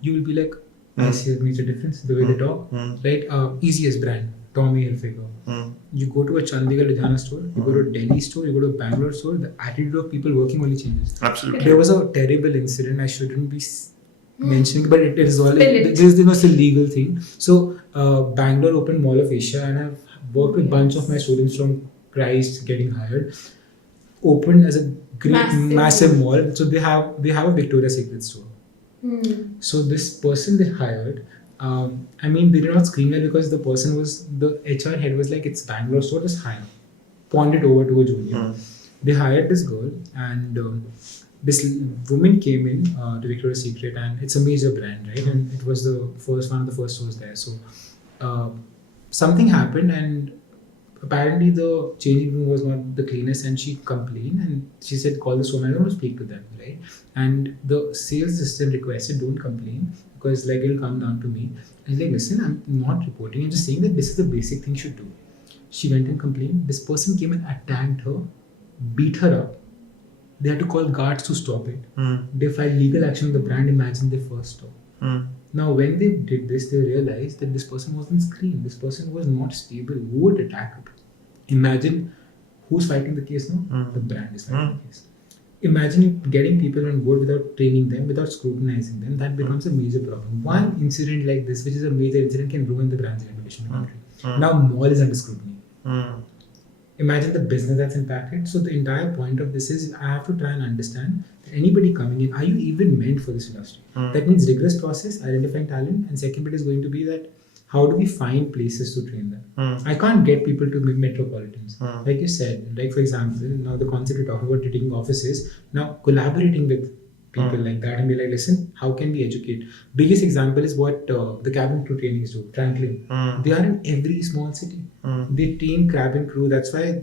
You will be like, I see a major difference, the way they talk, right? Easiest brand, Tommy Hilfiger. You go to a Chandigarh, Ludhiana store, you go to a Delhi store, you go to a Bangalore store, the attitude of people working only changes. Absolutely. There was a terrible incident, I shouldn't be mentioning, but it is all, Spill it. there's no still legal thing. So, Bangalore opened Mall of Asia, and I've worked with a bunch of my students from Christ getting hired. Opened as a great massive mall. So they have a Victoria's Secret store. So this person they hired, I mean, they did not screen her because the person was, the HR head was like, it's Bangalore store, just hire. Pawned it over to a junior. They hired this girl, and this woman came in to Victoria's Secret, and it's a major brand, right? And it was the first one of the first stores there. So something happened, and apparently the changing room was not the cleanest, and she complained, and she said, call this woman, I want to speak to them, right? And the sales assistant requested, don't complain, because like it'll come down to me. And he's like, listen, I'm not reporting, I'm just saying that this is the basic thing you should do. She went and complained. This person came and attacked her, beat her up. They had to call guards to stop it. They filed legal action on the brand. Imagine their first stop. Now, when they did this, they realized that this person wasn't screened. This person was not stable. Who would attack her? Imagine who's fighting the case now? The brand is fighting the case. Imagine you getting people on board without training them, without scrutinizing them. That becomes a major problem. One incident like this, which is a major incident, can ruin the brand's reputation in the country. Now, mall is under scrutiny. Imagine the business that's impacted. So the entire point of this is, I have to try and understand that anybody coming in, are you even meant for this industry? That means rigorous process, identifying talent, and second bit is going to be that how do we find places to train them? I can't get people to metropolitans. Like you said, like for example, now the concept we talk about taking offices, now collaborating with people like that and be like, listen, how can we educate? Biggest example is what the cabin crew trainings do, Franklin. They are in every small city. They train cabin crew. That's why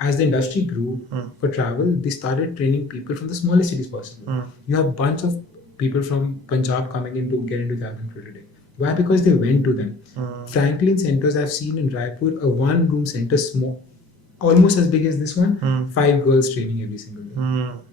as the industry grew for travel, they started training people from the smallest cities possible. You have a bunch of people from Punjab coming in to get into cabin crew today. Why? Because they went to them. Franklin centers I've seen in Raipur, a one-room center, small, almost as big as this one, 5 girls training every single day.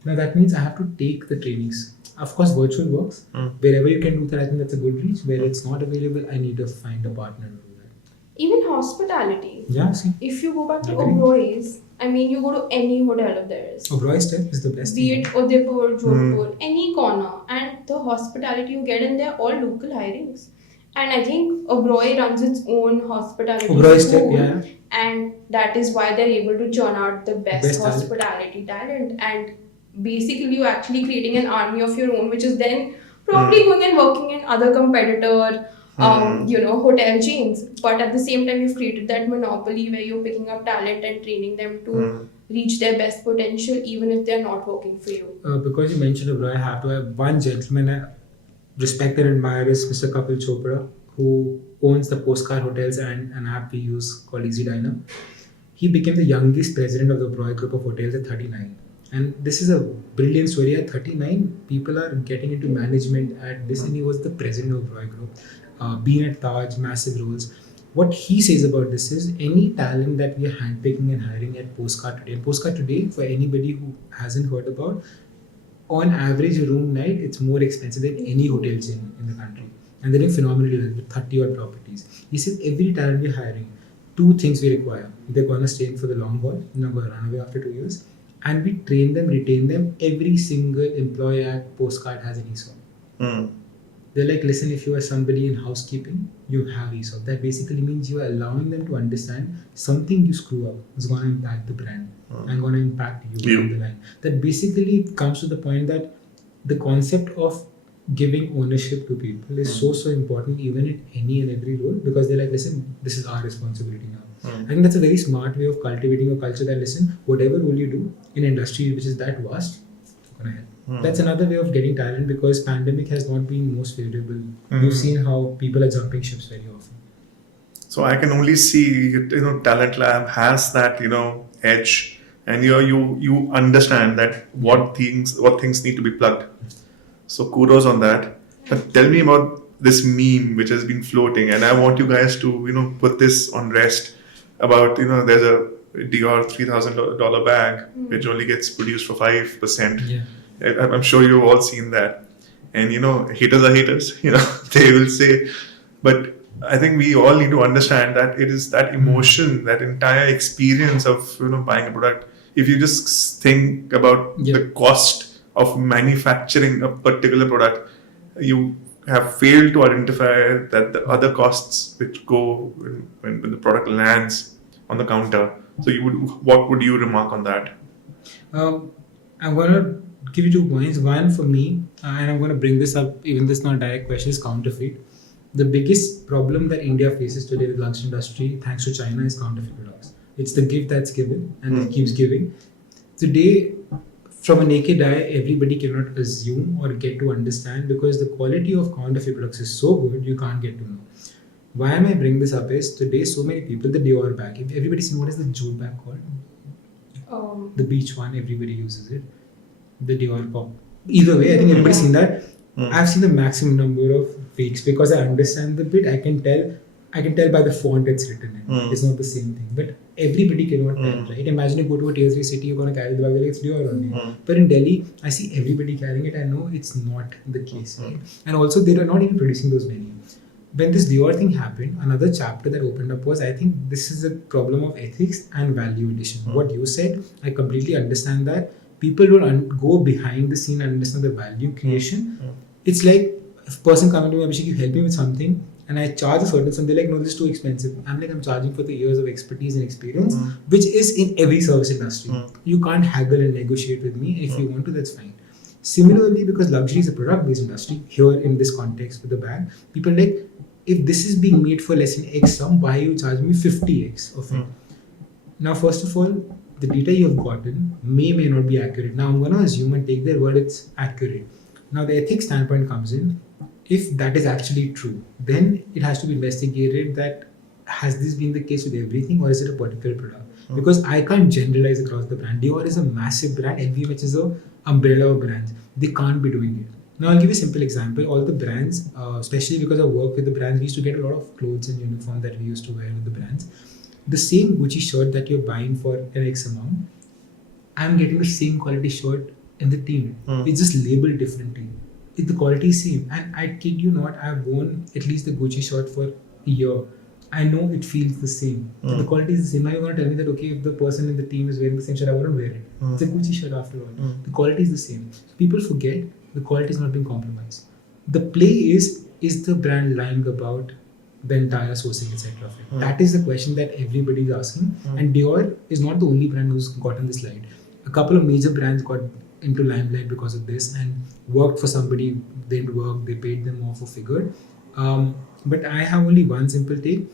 Now that means I have to take the trainings. Of course, virtual works. Wherever you can do that, I think that's a good reach. Where it's not available, I need to find a partner to do that. Even hospitality. Yeah, see. If you go back to Agree. Oberoi's, I mean, you go to any hotel of theirs. Oberoi's step is the best. Be it Udaipur, Jodhpur, any corner, and the hospitality you get in there, all local hirings. And I think Oberoi runs its own hospitality Oberoi's step, school, yeah. and that is why they're able to churn out the best Best talent. hospitality talent. And basically, you're actually creating an army of your own, which is then probably going and working in other competitor, hotel chains. But at the same time, you've created that monopoly where you're picking up talent and training them to reach their best potential, even if they're not working for you. Because you mentioned Oberoi, I have to have one gentleman I respect and admire is Mr. Kapil Chopra, who owns the Postcard Hotels and an app we use called Easy Diner. He became the youngest president of the Oberoi Group of Hotels at 39. And this is a brilliant story. At 39, people are getting into management at this, and he was the president of Oberoi Group. Been at Taj, massive roles. What he says about this is any talent that we are handpicking and hiring at Postcard today. And Postcard today, for anybody who hasn't heard about, on average, a room night, it's more expensive than any hotel chain in the country. And they're doing phenomenally well with 30 odd properties. He says every talent we're hiring, 2 things we require. They're going to stay in for the long haul, not going to run away after 2 years. And we train them, retain them. Every single employee at Postcard has an ESOP. They're like, listen, if you are somebody in housekeeping, you have ESOP. That basically means you are allowing them to understand something you screw up is going to impact the brand and going to impact you down the line. That basically comes to the point that the concept of giving ownership to people is so important even in any and every role, because they're like, listen, this is our responsibility now. I think that's a very smart way of cultivating a culture that, listen, whatever role you do in industry which is that vast, you're going to help. That's another way of getting talent, because pandemic has not been most favorable. We've seen how people are jumping ships very often. So I can only see, Talent Lab has that, edge, and you understand that what things need to be plugged. So kudos on that. But tell me about this meme which has been floating, and I want you guys to put this on rest about there's a Dior $3,000 bag which only gets produced for 5%. Yeah. I'm sure you've all seen that, and haters are haters. They will say, but I think we all need to understand that it is that emotion, that entire experience of buying a product. If you just think about the cost of manufacturing a particular product, you have failed to identify that the other costs which go when the product lands on the counter. So what would you remark on that? I'm gonna give you 2 points. One for me, and I'm gonna bring this up, even this not a direct question, is counterfeit. The biggest problem that India faces today with luxury industry, thanks to China, is counterfeit products. It's the gift that's given and it keeps giving. Today, from a naked eye, everybody cannot assume or get to understand, because the quality of counterfeit products is so good, you can't get to know. Why am I bringing this up is today so many people, the Dior bag, everybody's seen what is the jute bag called? The beach one, everybody uses it. The Dior pop. Either way, I think everybody's seen that. I've seen the maximum number of fakes because I understand the bit. I can tell by the font it's written in. It's not the same thing. But everybody cannot tell, right? Imagine you go to a tier 3 city, you're going to carry the bag, like it's Dior only. But in Delhi, I see everybody carrying it. I know it's not the case, right? And also, they are not even producing those many. When this Dior thing happened, another chapter that opened up was, I think this is a problem of ethics and value addition. What you said, I completely understand that. People don't go behind the scene and understand the value creation. It's like if a person coming to me, Abhishek, you help me with something, and I charge a certain sum, they're like, no, this is too expensive. I'm like, I'm charging for the years of expertise and experience, which is in every service industry. You can't haggle and negotiate with me. If you want to, that's fine. Similarly, because luxury is a product-based industry, here in this context with the bag, people are like, if this is being made for less than X sum, why you charge me 50X of it? Now, first of all, the data you have gotten may not be accurate. Now, I'm going to assume and take their word it's accurate. Now, the ethics standpoint comes in. If that is actually true, then it has to be investigated that has this been the case with everything, or is it a particular product? Because I can't generalize across the brand. Dior is a massive brand. LVMH is an umbrella of brands. They can't be doing it. Now, I'll give you a simple example. All the brands, especially because I work with the brands, we used to get a lot of clothes and uniform that we used to wear with the brands. The same Gucci shirt that you're buying for an X amount, I'm getting the same quality shirt in the team. It's just labeled differently. The quality is same. And I kid you not, I've worn at least the Gucci shirt for a year. I know it feels the same. The quality is the same. Now you're going to tell me that, okay, if the person in the team is wearing the same shirt, I wouldn't wear it. It's a Gucci shirt after all. The quality is the same. So people forget the quality is not being compromised. The play is the brand lying about the entire sourcing, etc. That is the question that everybody is asking. And Dior is not the only brand who's gotten this light. A couple of major brands got into limelight because of this and worked for somebody, they didn't work, they paid them off or figured. But I have only one simple take.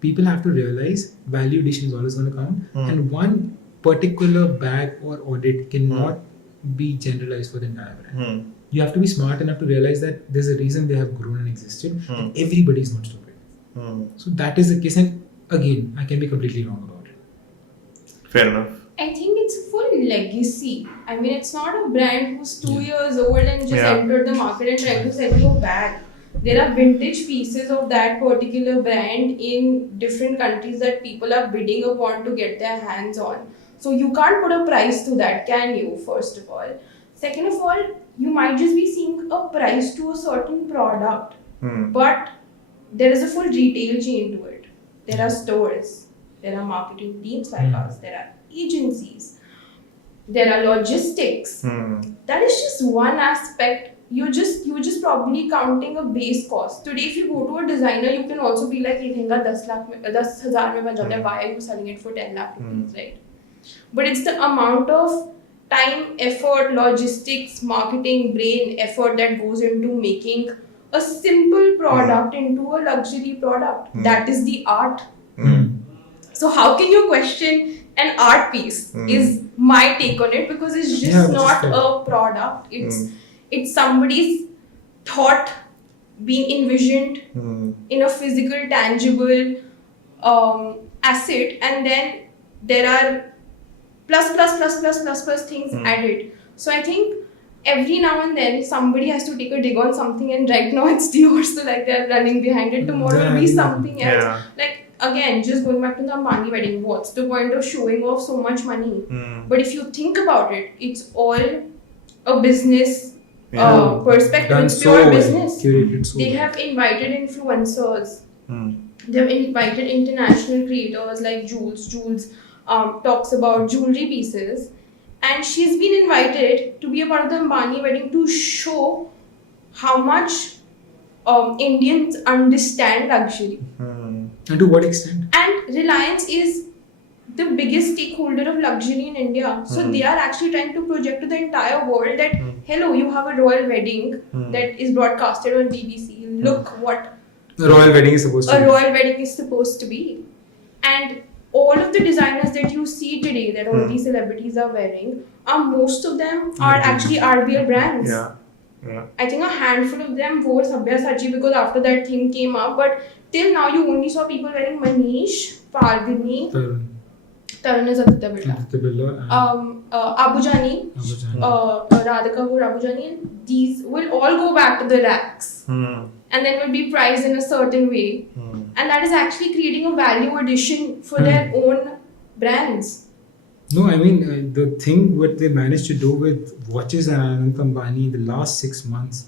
People have to realize value addition is always going to count, and one particular bag or audit cannot be generalized for the entire brand. You have to be smart enough to realize that there's a reason they have grown and existed, and everybody is not stupid. So that is the case, and again, I can be completely wrong about it. Fair enough. I think it's a full legacy. I mean, it's not a brand who's 2 years old and just entered the market and trying to sell you a bag. There are vintage pieces of that particular brand in different countries that people are bidding upon to get their hands on. So you can't put a price to that, can you, first of all? Second of all, you might just be seeing a price to a certain product, but there is a full retail chain to it. There are stores, there are marketing teams like us, there are agencies, there are logistics. That is just one aspect. You're just probably counting a base cost. Today, if you go to a designer, you can also be like, "Ye lehenga 10,000 mein ban jata hai. Why are you selling it for 10 lakh rupees, right?" But it's the amount of time, effort, logistics, marketing, brain effort that goes into making a simple product into a luxury product. That is the art. So how can you question an art piece? Is my take on it, because it's just not a product. It's somebody's thought being envisioned in a physical, tangible asset, and then there are plus things added. So I think every now and then somebody has to take a dig on something, and right now it's yours, so like they're running behind it. Tomorrow Yeah, will be I know. something else. Yeah. Like again, just going back to the Ambani wedding, what's the point of showing off so much money? But if you think about it, it's all a business perspective. Done It's so pure well, business. curated so They well. have invited influencers. Hmm. They've invited international creators like Jules. Jules talks about jewelry pieces, and she's been invited to be a part of the Ambani wedding to show how much Indians understand luxury. Hmm. And to what extent? And Reliance is the biggest stakeholder of luxury in India. So they are actually trying to project to the entire world that, hello, you have a royal wedding that is broadcasted on BBC. Look what The royal wedding is supposed to a be. royal wedding is supposed to be. And all of the designers that you see today that all these celebrities are wearing, most of them are actually RBL brands. Yeah. Yeah. I think a handful of them wore Sabyasachi because after that thing came up, but till now you only saw people wearing Manish, Pardini, Tarun is Aditya Birla, Aditya Birla and Abujani, Abu Jani. Radhika wore Abujani, and these will all go back to the racks Hmm. and then will be priced in a certain way. And that is actually creating a value addition for their own brands. No, I mean, the thing what they managed to do with watches and Anand Ambani the last 6 months,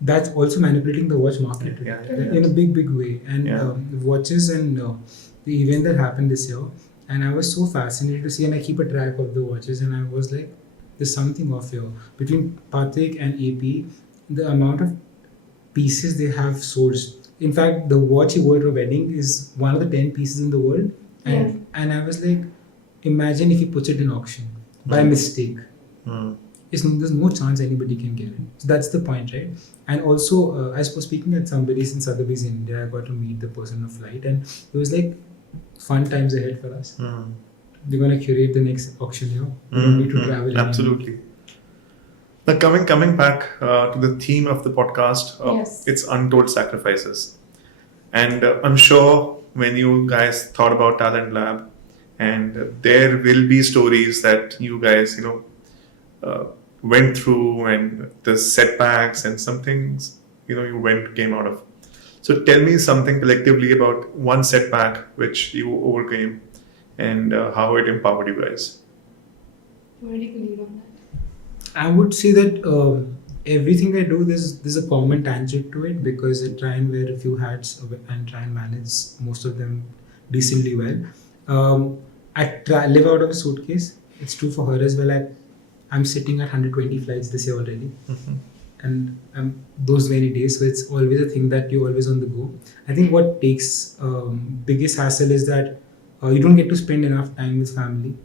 that's also manipulating the watch market Yeah, in a big way. And watches and the event that happened this year, and I was so fascinated to see, and I keep a track of the watches, and I was like, there's something off here. Between Patek and AP, the amount of pieces they have sourced. In fact, the watch he wore at a wedding is one of the 10 pieces in the world. And I was like, imagine if he puts it in auction by mistake. There's no chance anybody can get it. So that's the point, right? And also, I was speaking at somebody's in Sotheby's in India. I got to meet the person on a flight, and it was like fun times ahead for us. We're going to curate the next auction here. We don't need to travel anymore. Absolutely. Now, coming back to the theme of the podcast, it's untold sacrifices. And I'm sure when you guys thought about Talent Lab, and there will be stories that you guys, went through, and the setbacks and some things, you came out of. So tell me something collectively about one setback which you overcame and how it empowered you guys. Where do you lead on that? I would say that everything I do, there's a common tangent to it, because I try and wear a few hats and try and manage most of them decently well. I live out of a suitcase. It's true for her as well. I'm sitting at 120 flights this year already. And those many days, so it's always a thing that you're always on the go. I think what takes biggest hassle is that you don't get to spend enough time with family.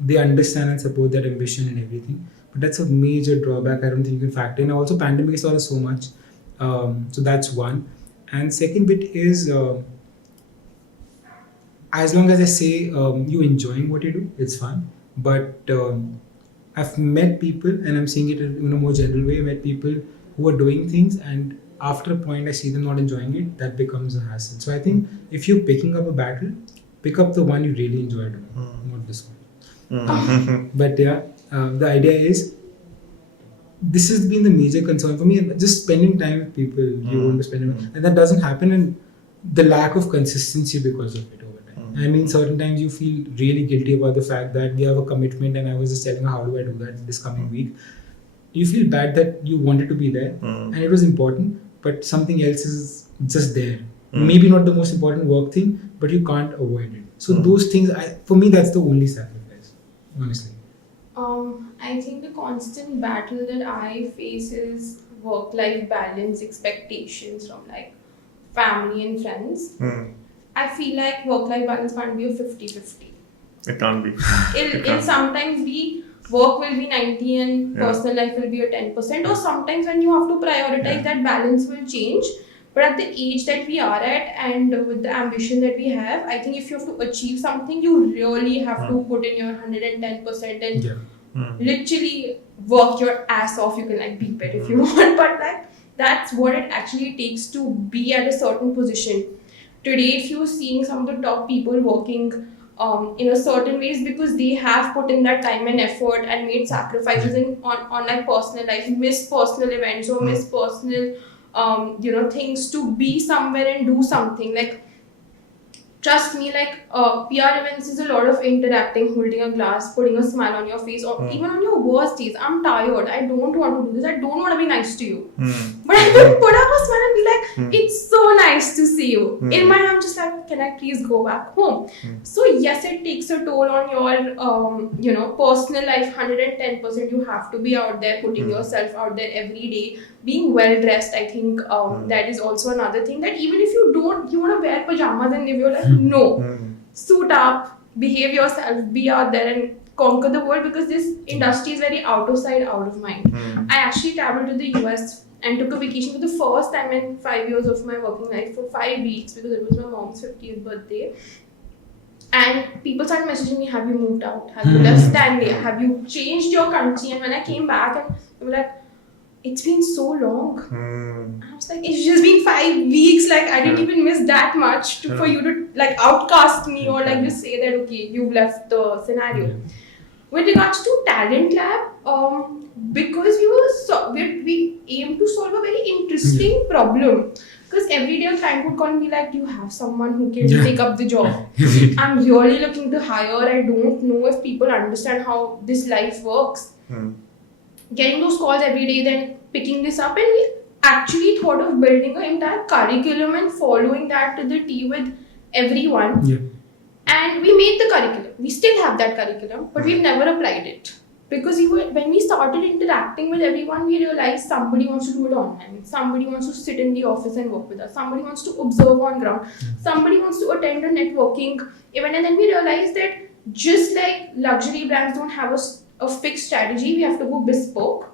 They understand and support that ambition and everything, but that's a major drawback. I don't think you can factor in. Also, pandemic has taught us so much, so that's one. And second bit is, as long as I say you enjoying what you do, it's fun. But I've met people, and I'm seeing it in a more general way. I met people who are doing things, and after a point I see them not enjoying it. That becomes a hassle. So I think if you're picking up a battle, pick up the one you really enjoy doing, not this one. But yeah, the idea is, this has been the major concern for me, and just spending time with people you want to spend, and that doesn't happen, and the lack of consistency because of it over time. I mean, certain times you feel really guilty about the fact that we have a commitment, and I was just telling her, how do I do that this coming week? You feel bad that you wanted to be there, and it was important, but something else is just there. Maybe not the most important work thing, but you can't avoid it. So those things, for me, that's the only sacrifice, honestly. I think the constant battle that I face is work-life balance expectations from like family and friends. I feel like work-life balance can't be a 50-50. It can't be. It'll sometimes be work will be 90 and personal life will be a 10%, or sometimes when you have to prioritize, that balance will change. But at the age that we are at, and with the ambition that we have, I think if you have to achieve something, you really have to put in your 110% and literally work your ass off. You can like beep it if you want, but like that's what it actually takes to be at a certain position. Today, if you're seeing some of the top people working in a certain ways because they have put in that time and effort and made sacrifices on like personal life, missed personal events or missed personal things to be somewhere and do something. Like, trust me, like PR events is a lot of interacting, holding a glass, putting a smile on your face, or even on your worst days. I'm tired. I don't want to do this. I don't want to be nice to you. But I will put up a smile and be like, it's so nice to see you. In my mind, I'm just like, can I please go back home? So yes, it takes a toll on your personal life. 110%. You have to be out there, putting yourself out there every day, being well dressed. I think that is also another thing, that even if you want to wear pajamas and live your life, no, suit up, behave yourself, be out there and conquer the world, because this industry is very out of sight, out of mind. I actually traveled to the US and took a vacation for the first time in 5 years of my working life for 5 weeks because it was my mom's 50th birthday. And people started messaging me, have you moved out? Have you left Stanley? Have you changed your country? And when I came back, and they were like, it's been so long. And I was like, it's just been 5 weeks. Like, I didn't even miss that much for you to like outcast me or like just say that, okay, you've left the scenario. With regards to Talent Lab, because we aim to solve a very interesting problem. Because every day a client would call and be like, do you have someone who can take up the job? I'm really looking to hire. I don't know if people understand how this life works. Getting those calls every day, then picking this up, and we actually thought of building an entire curriculum and following that to the T with everyone. And we made the curriculum. We still have that curriculum, but we've never applied it. Because when we started interacting with everyone, we realized somebody wants to do it online. Somebody wants to sit in the office and work with us. Somebody wants to observe on ground. Somebody wants to attend a networking event. And then we realized that just like luxury brands don't have a fixed strategy, we have to go bespoke.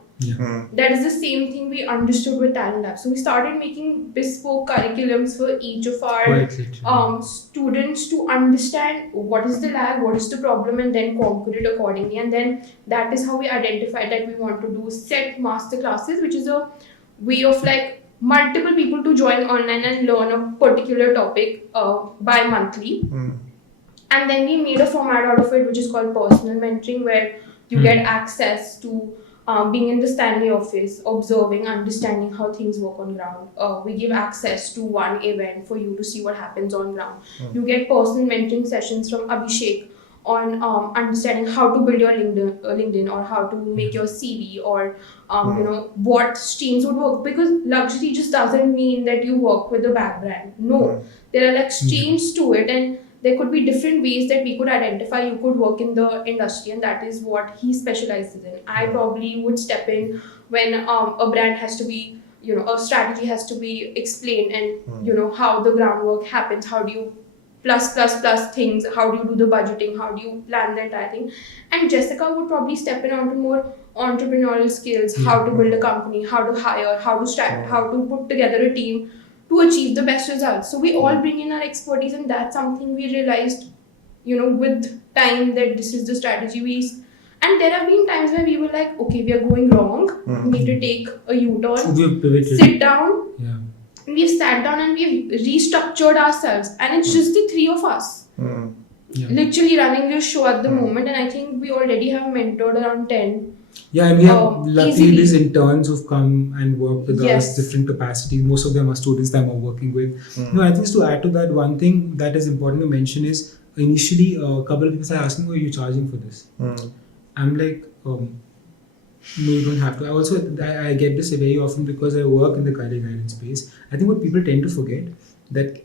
That is the same thing we understood with Talent Lab. So we started making bespoke curriculums for each of our students to understand what is the lag, what is the problem, and then conquer it accordingly. And then that is how we identified that we want to do set master classes, which is a way of like multiple people to join online and learn a particular topic bi-monthly. And then we made a format out of it, which is called personal mentoring, where you get access to being in the Stanley office, observing, understanding how things work on ground. We give access to one event for you to see what happens on ground. You get personal mentoring sessions from Abhishek on understanding how to build your LinkedIn or how to make your CV or what streams would work, because luxury just doesn't mean that you work with a back brand. No, there are like streams to it, and there could be different ways that we could identify you could work in the industry, and that is what he specializes in. I probably would step in when a brand has to be, a strategy has to be explained, and how the groundwork happens. How do you plus things? How do you do the budgeting? How do you plan the entire thing? And Jessica would probably step in onto more entrepreneurial skills, how to build a company, how to hire, how to put together a team to achieve the best results. So we all bring in our expertise, and that's something we realized, with time, that this is the strategy and there have been times where we were like, okay, we are going wrong. We need to take a U-turn, sit down. And we've sat down and we've restructured ourselves, and it's just the three of us. Literally running this show at the moment, and I think we already have mentored around 10. Yeah, and we have luckily these interns who've come and worked with us, different capacities. Most of them are students that I'm working with. No, I think just to add to that, one thing that is important to mention is initially a couple of people started asking, are you charging for this? I'm like, no, you don't have to. I get this very often because I work in the career guidance space. I think what people tend to forget, that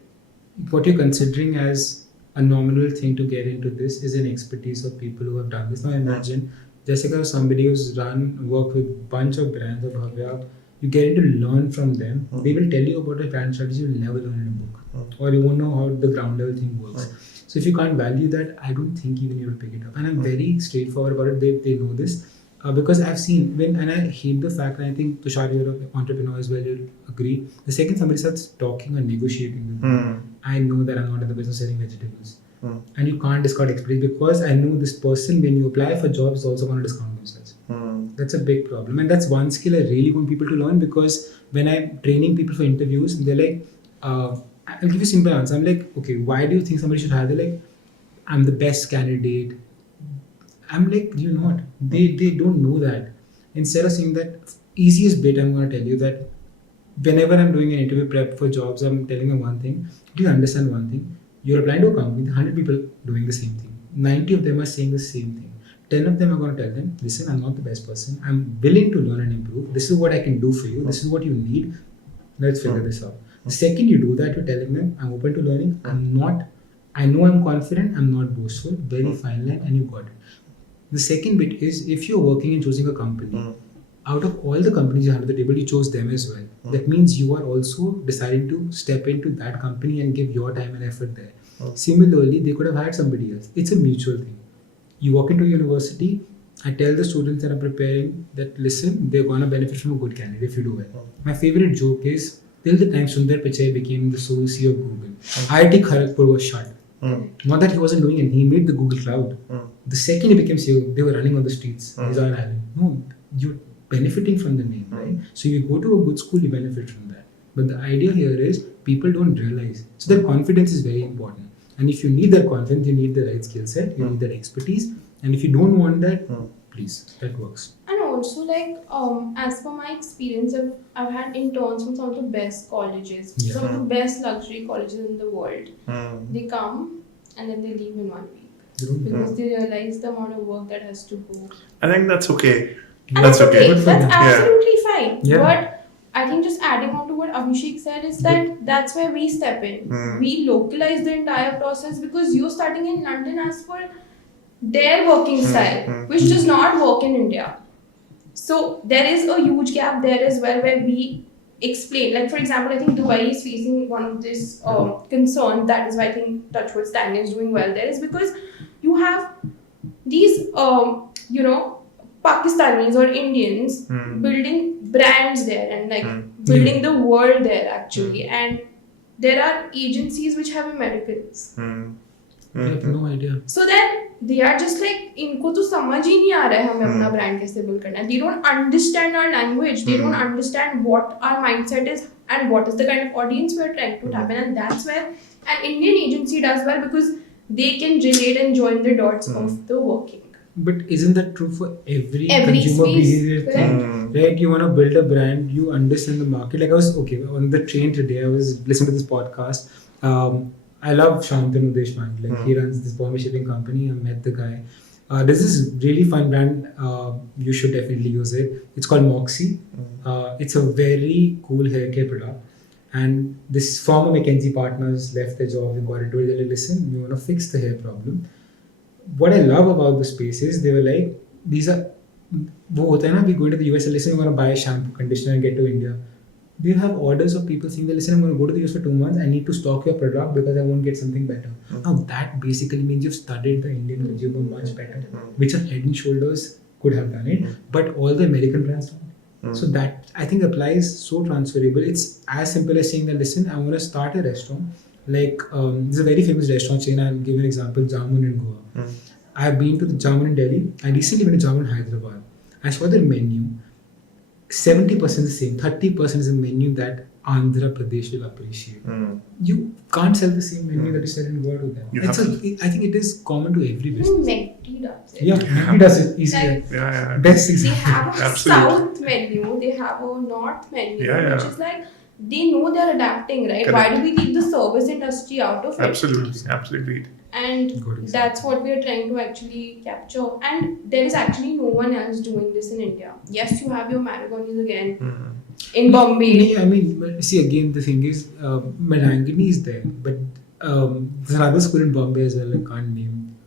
what you're considering as a nominal thing to get into this is an expertise of people who have done this. Now imagine Jessica is somebody who's worked with a bunch of brands of Bhavya. You get to learn from them. They will tell you about a brand strategy you'll never learn in a book. Or you won't know how the ground level thing works. So if you can't value that, I don't think even you'll pick it up. And I'm very straightforward about it. They know this. Because I've seen, and I hate the fact, and I think Tushar, you're an entrepreneur as well, you'll agree. The second somebody starts talking or negotiating with me, I know that I'm not in the business of selling vegetables. And you can't discount expertise, because I know this person, when you apply for jobs, is also going to discount themselves. That's a big problem, and that's one skill I really want people to learn, because when I'm training people for interviews, they're like, I'll give you a simple answer. I'm like, okay, why do you think somebody should hire? They're like, I'm the best candidate. I'm like, you're not. They don't know that. Instead of saying that, easiest bit, I'm going to tell you that whenever I'm doing an interview prep for jobs, I'm telling them one thing. Do you understand one thing? You're applying to a company, 100 people doing the same thing. 90 of them are saying the same thing. 10 of them are going to tell them, listen, I'm not the best person. I'm willing to learn and improve. This is what I can do for you. This is what you need. Let's figure this out. The second you do that, you're telling them, I'm open to learning. I know I'm confident. I'm not boastful. Very fine line, and you got it. The second bit is, if you're working and choosing a company, out of all the companies you have at the table, you chose them as well. That means you are also deciding to step into that company and give your time and effort there. Similarly, they could have hired somebody else. It's a mutual thing. You walk into a university, I tell the students that I'm preparing that, listen, they're going to benefit from a good candidate if you do well. My favorite joke is, till the time Sundar Pichai became the CEO of Google, IIT Kharagpur was shut. Not that he wasn't doing it, he made the Google Cloud. The second he became CEO, they were running on the streets. Desire Island. No, you're benefiting from the name, right? So you go to a good school, you benefit from that. But the idea here is, people don't realize. So their confidence is very important. And if you need that confidence, you need the right skill set, you need that expertise. And if you don't want that, please, that works. And also, like, as per my experience, I've had interns from some of the best colleges, some of the best luxury colleges in the world. They come and then they leave in 1 week because they realize the amount of work that has to go. I think that's okay. And That's okay. That's absolutely fine. Yeah. But I think just adding on to what Abhishek said is that that's where we step in. We localize the entire process because you're starting in London as per their working style, which does not work in India. So there is a huge gap there as well where we explain. Like, for example, I think Dubai is facing one of this concern. That is why I think Touchwood Stanley is doing well there, is because you have these, Pakistanis or Indians building brands there and like building the world there actually. And there are agencies which have Americans. I have no idea. So then they are just like, इनको तो समझ ही नहीं आ रहा है हमें अपना brand कैसे build करना है. They don't understand our language. They don't understand what our mindset is and what is the kind of audience we are trying to tap in. And that's where an Indian agency does well because they can relate and join the dots of the working. But isn't that true for every space, consumer behavior thing? Right? You want to build a brand, you understand the market. Like, I was on the train today, I was listening to this podcast. I love Shantanu Deshpande. Like, he runs this Bombay shipping company. I met the guy. There's this really fun brand. You should definitely use it. It's called Moxie. It's a very cool hair care product. And this former McKinsey partners left their job and got into it. They're like, listen, we want to fix the hair problem. What I love about the space is they were like, these are, we go to the US and listen, we're going to buy a shampoo, conditioner and get to India. They have orders of people saying that, listen, I'm going to go to the US for 2 months. I need to stock your product because I won't get something better. Now that basically means you've studied the Indian consumer much better, which of Head and Shoulders could have done it, but all the American brands don't. So that I think applies so transferable. It's as simple as saying that, listen, I'm going to start a restaurant. Like, there's a very famous restaurant chain. I'll give you an example, Jamun in Goa. I've been to the Jamun in Delhi. I recently went to Jamun in Hyderabad. I saw their menu. 70% is the same. 30% is a menu that Andhra Pradesh will appreciate. You can't sell the same menu that you sell in Goa to them. I think it is common to every business. McD does it. Yeah, McD does it easily. Like, Best they example. have a south menu, they have a north menu, which is like, they know they're adapting, right? Correct. Why do we leave the service industry out of it? Absolutely. And that's what we are trying to actually capture. And there is actually no one else doing this in India. Yes, you have your Maragoni's again in Bombay. I mean, see, again, the thing is, Marangani is there, but there's another school in Bombay as well, I can't name.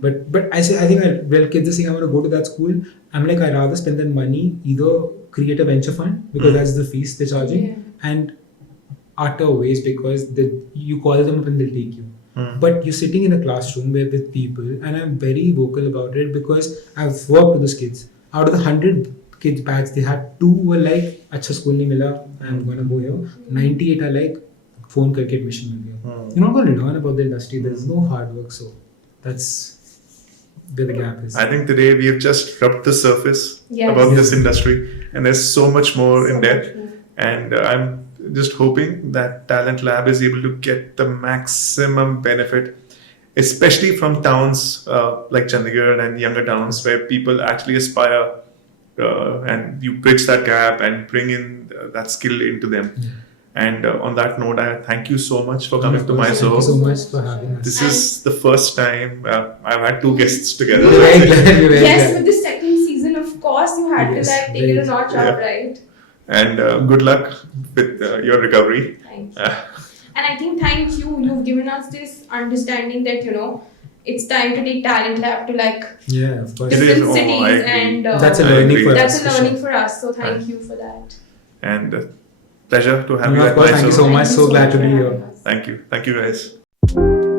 But I think kids are saying I want to go to that school. I'm like, I'd rather spend that money, either create a venture fund, because that's the fees they're charging, and utter waste because you call them up and they'll take you. But you're sitting in a classroom with people, and I'm very vocal about it because I've worked with those kids. Out of the 100 kids batch, they had 2 were like, "Acha school nahi mila, I'm going to go here." 98 are like, "Phone karke admission mil gaya." You're not going to learn about the industry. There's no hard work, so that's where the gap is. I think today we have just rubbed the surface about this industry, and there's so much more in depth. And I'm just hoping that Talent Lab is able to get the maximum benefit especially from towns like Chandigarh and younger towns where people actually aspire, and you bridge that gap and bring in that skill into them. And on that note, I thank you so much for coming to my Thank show. you so much for having us. This is the first time I've had two guests together. We're very glad. We're very Yes, glad. with the second season, of course, you had Yes, to like take very- it a notch Yeah. up, right? And good luck with your recovery. Thank you. And I think thank you. You've given us this understanding that it's time to take Talent Lab to like Yeah, of course. It is. different Oh, I cities, agree. and That's a I learning agree. for us. that's a for learning sure. for us. So thank you for that. And pleasure to have No, you of at course, my thank you show. so much. Thank you So glad to much be for here. having us. Thank you. Thank you, guys.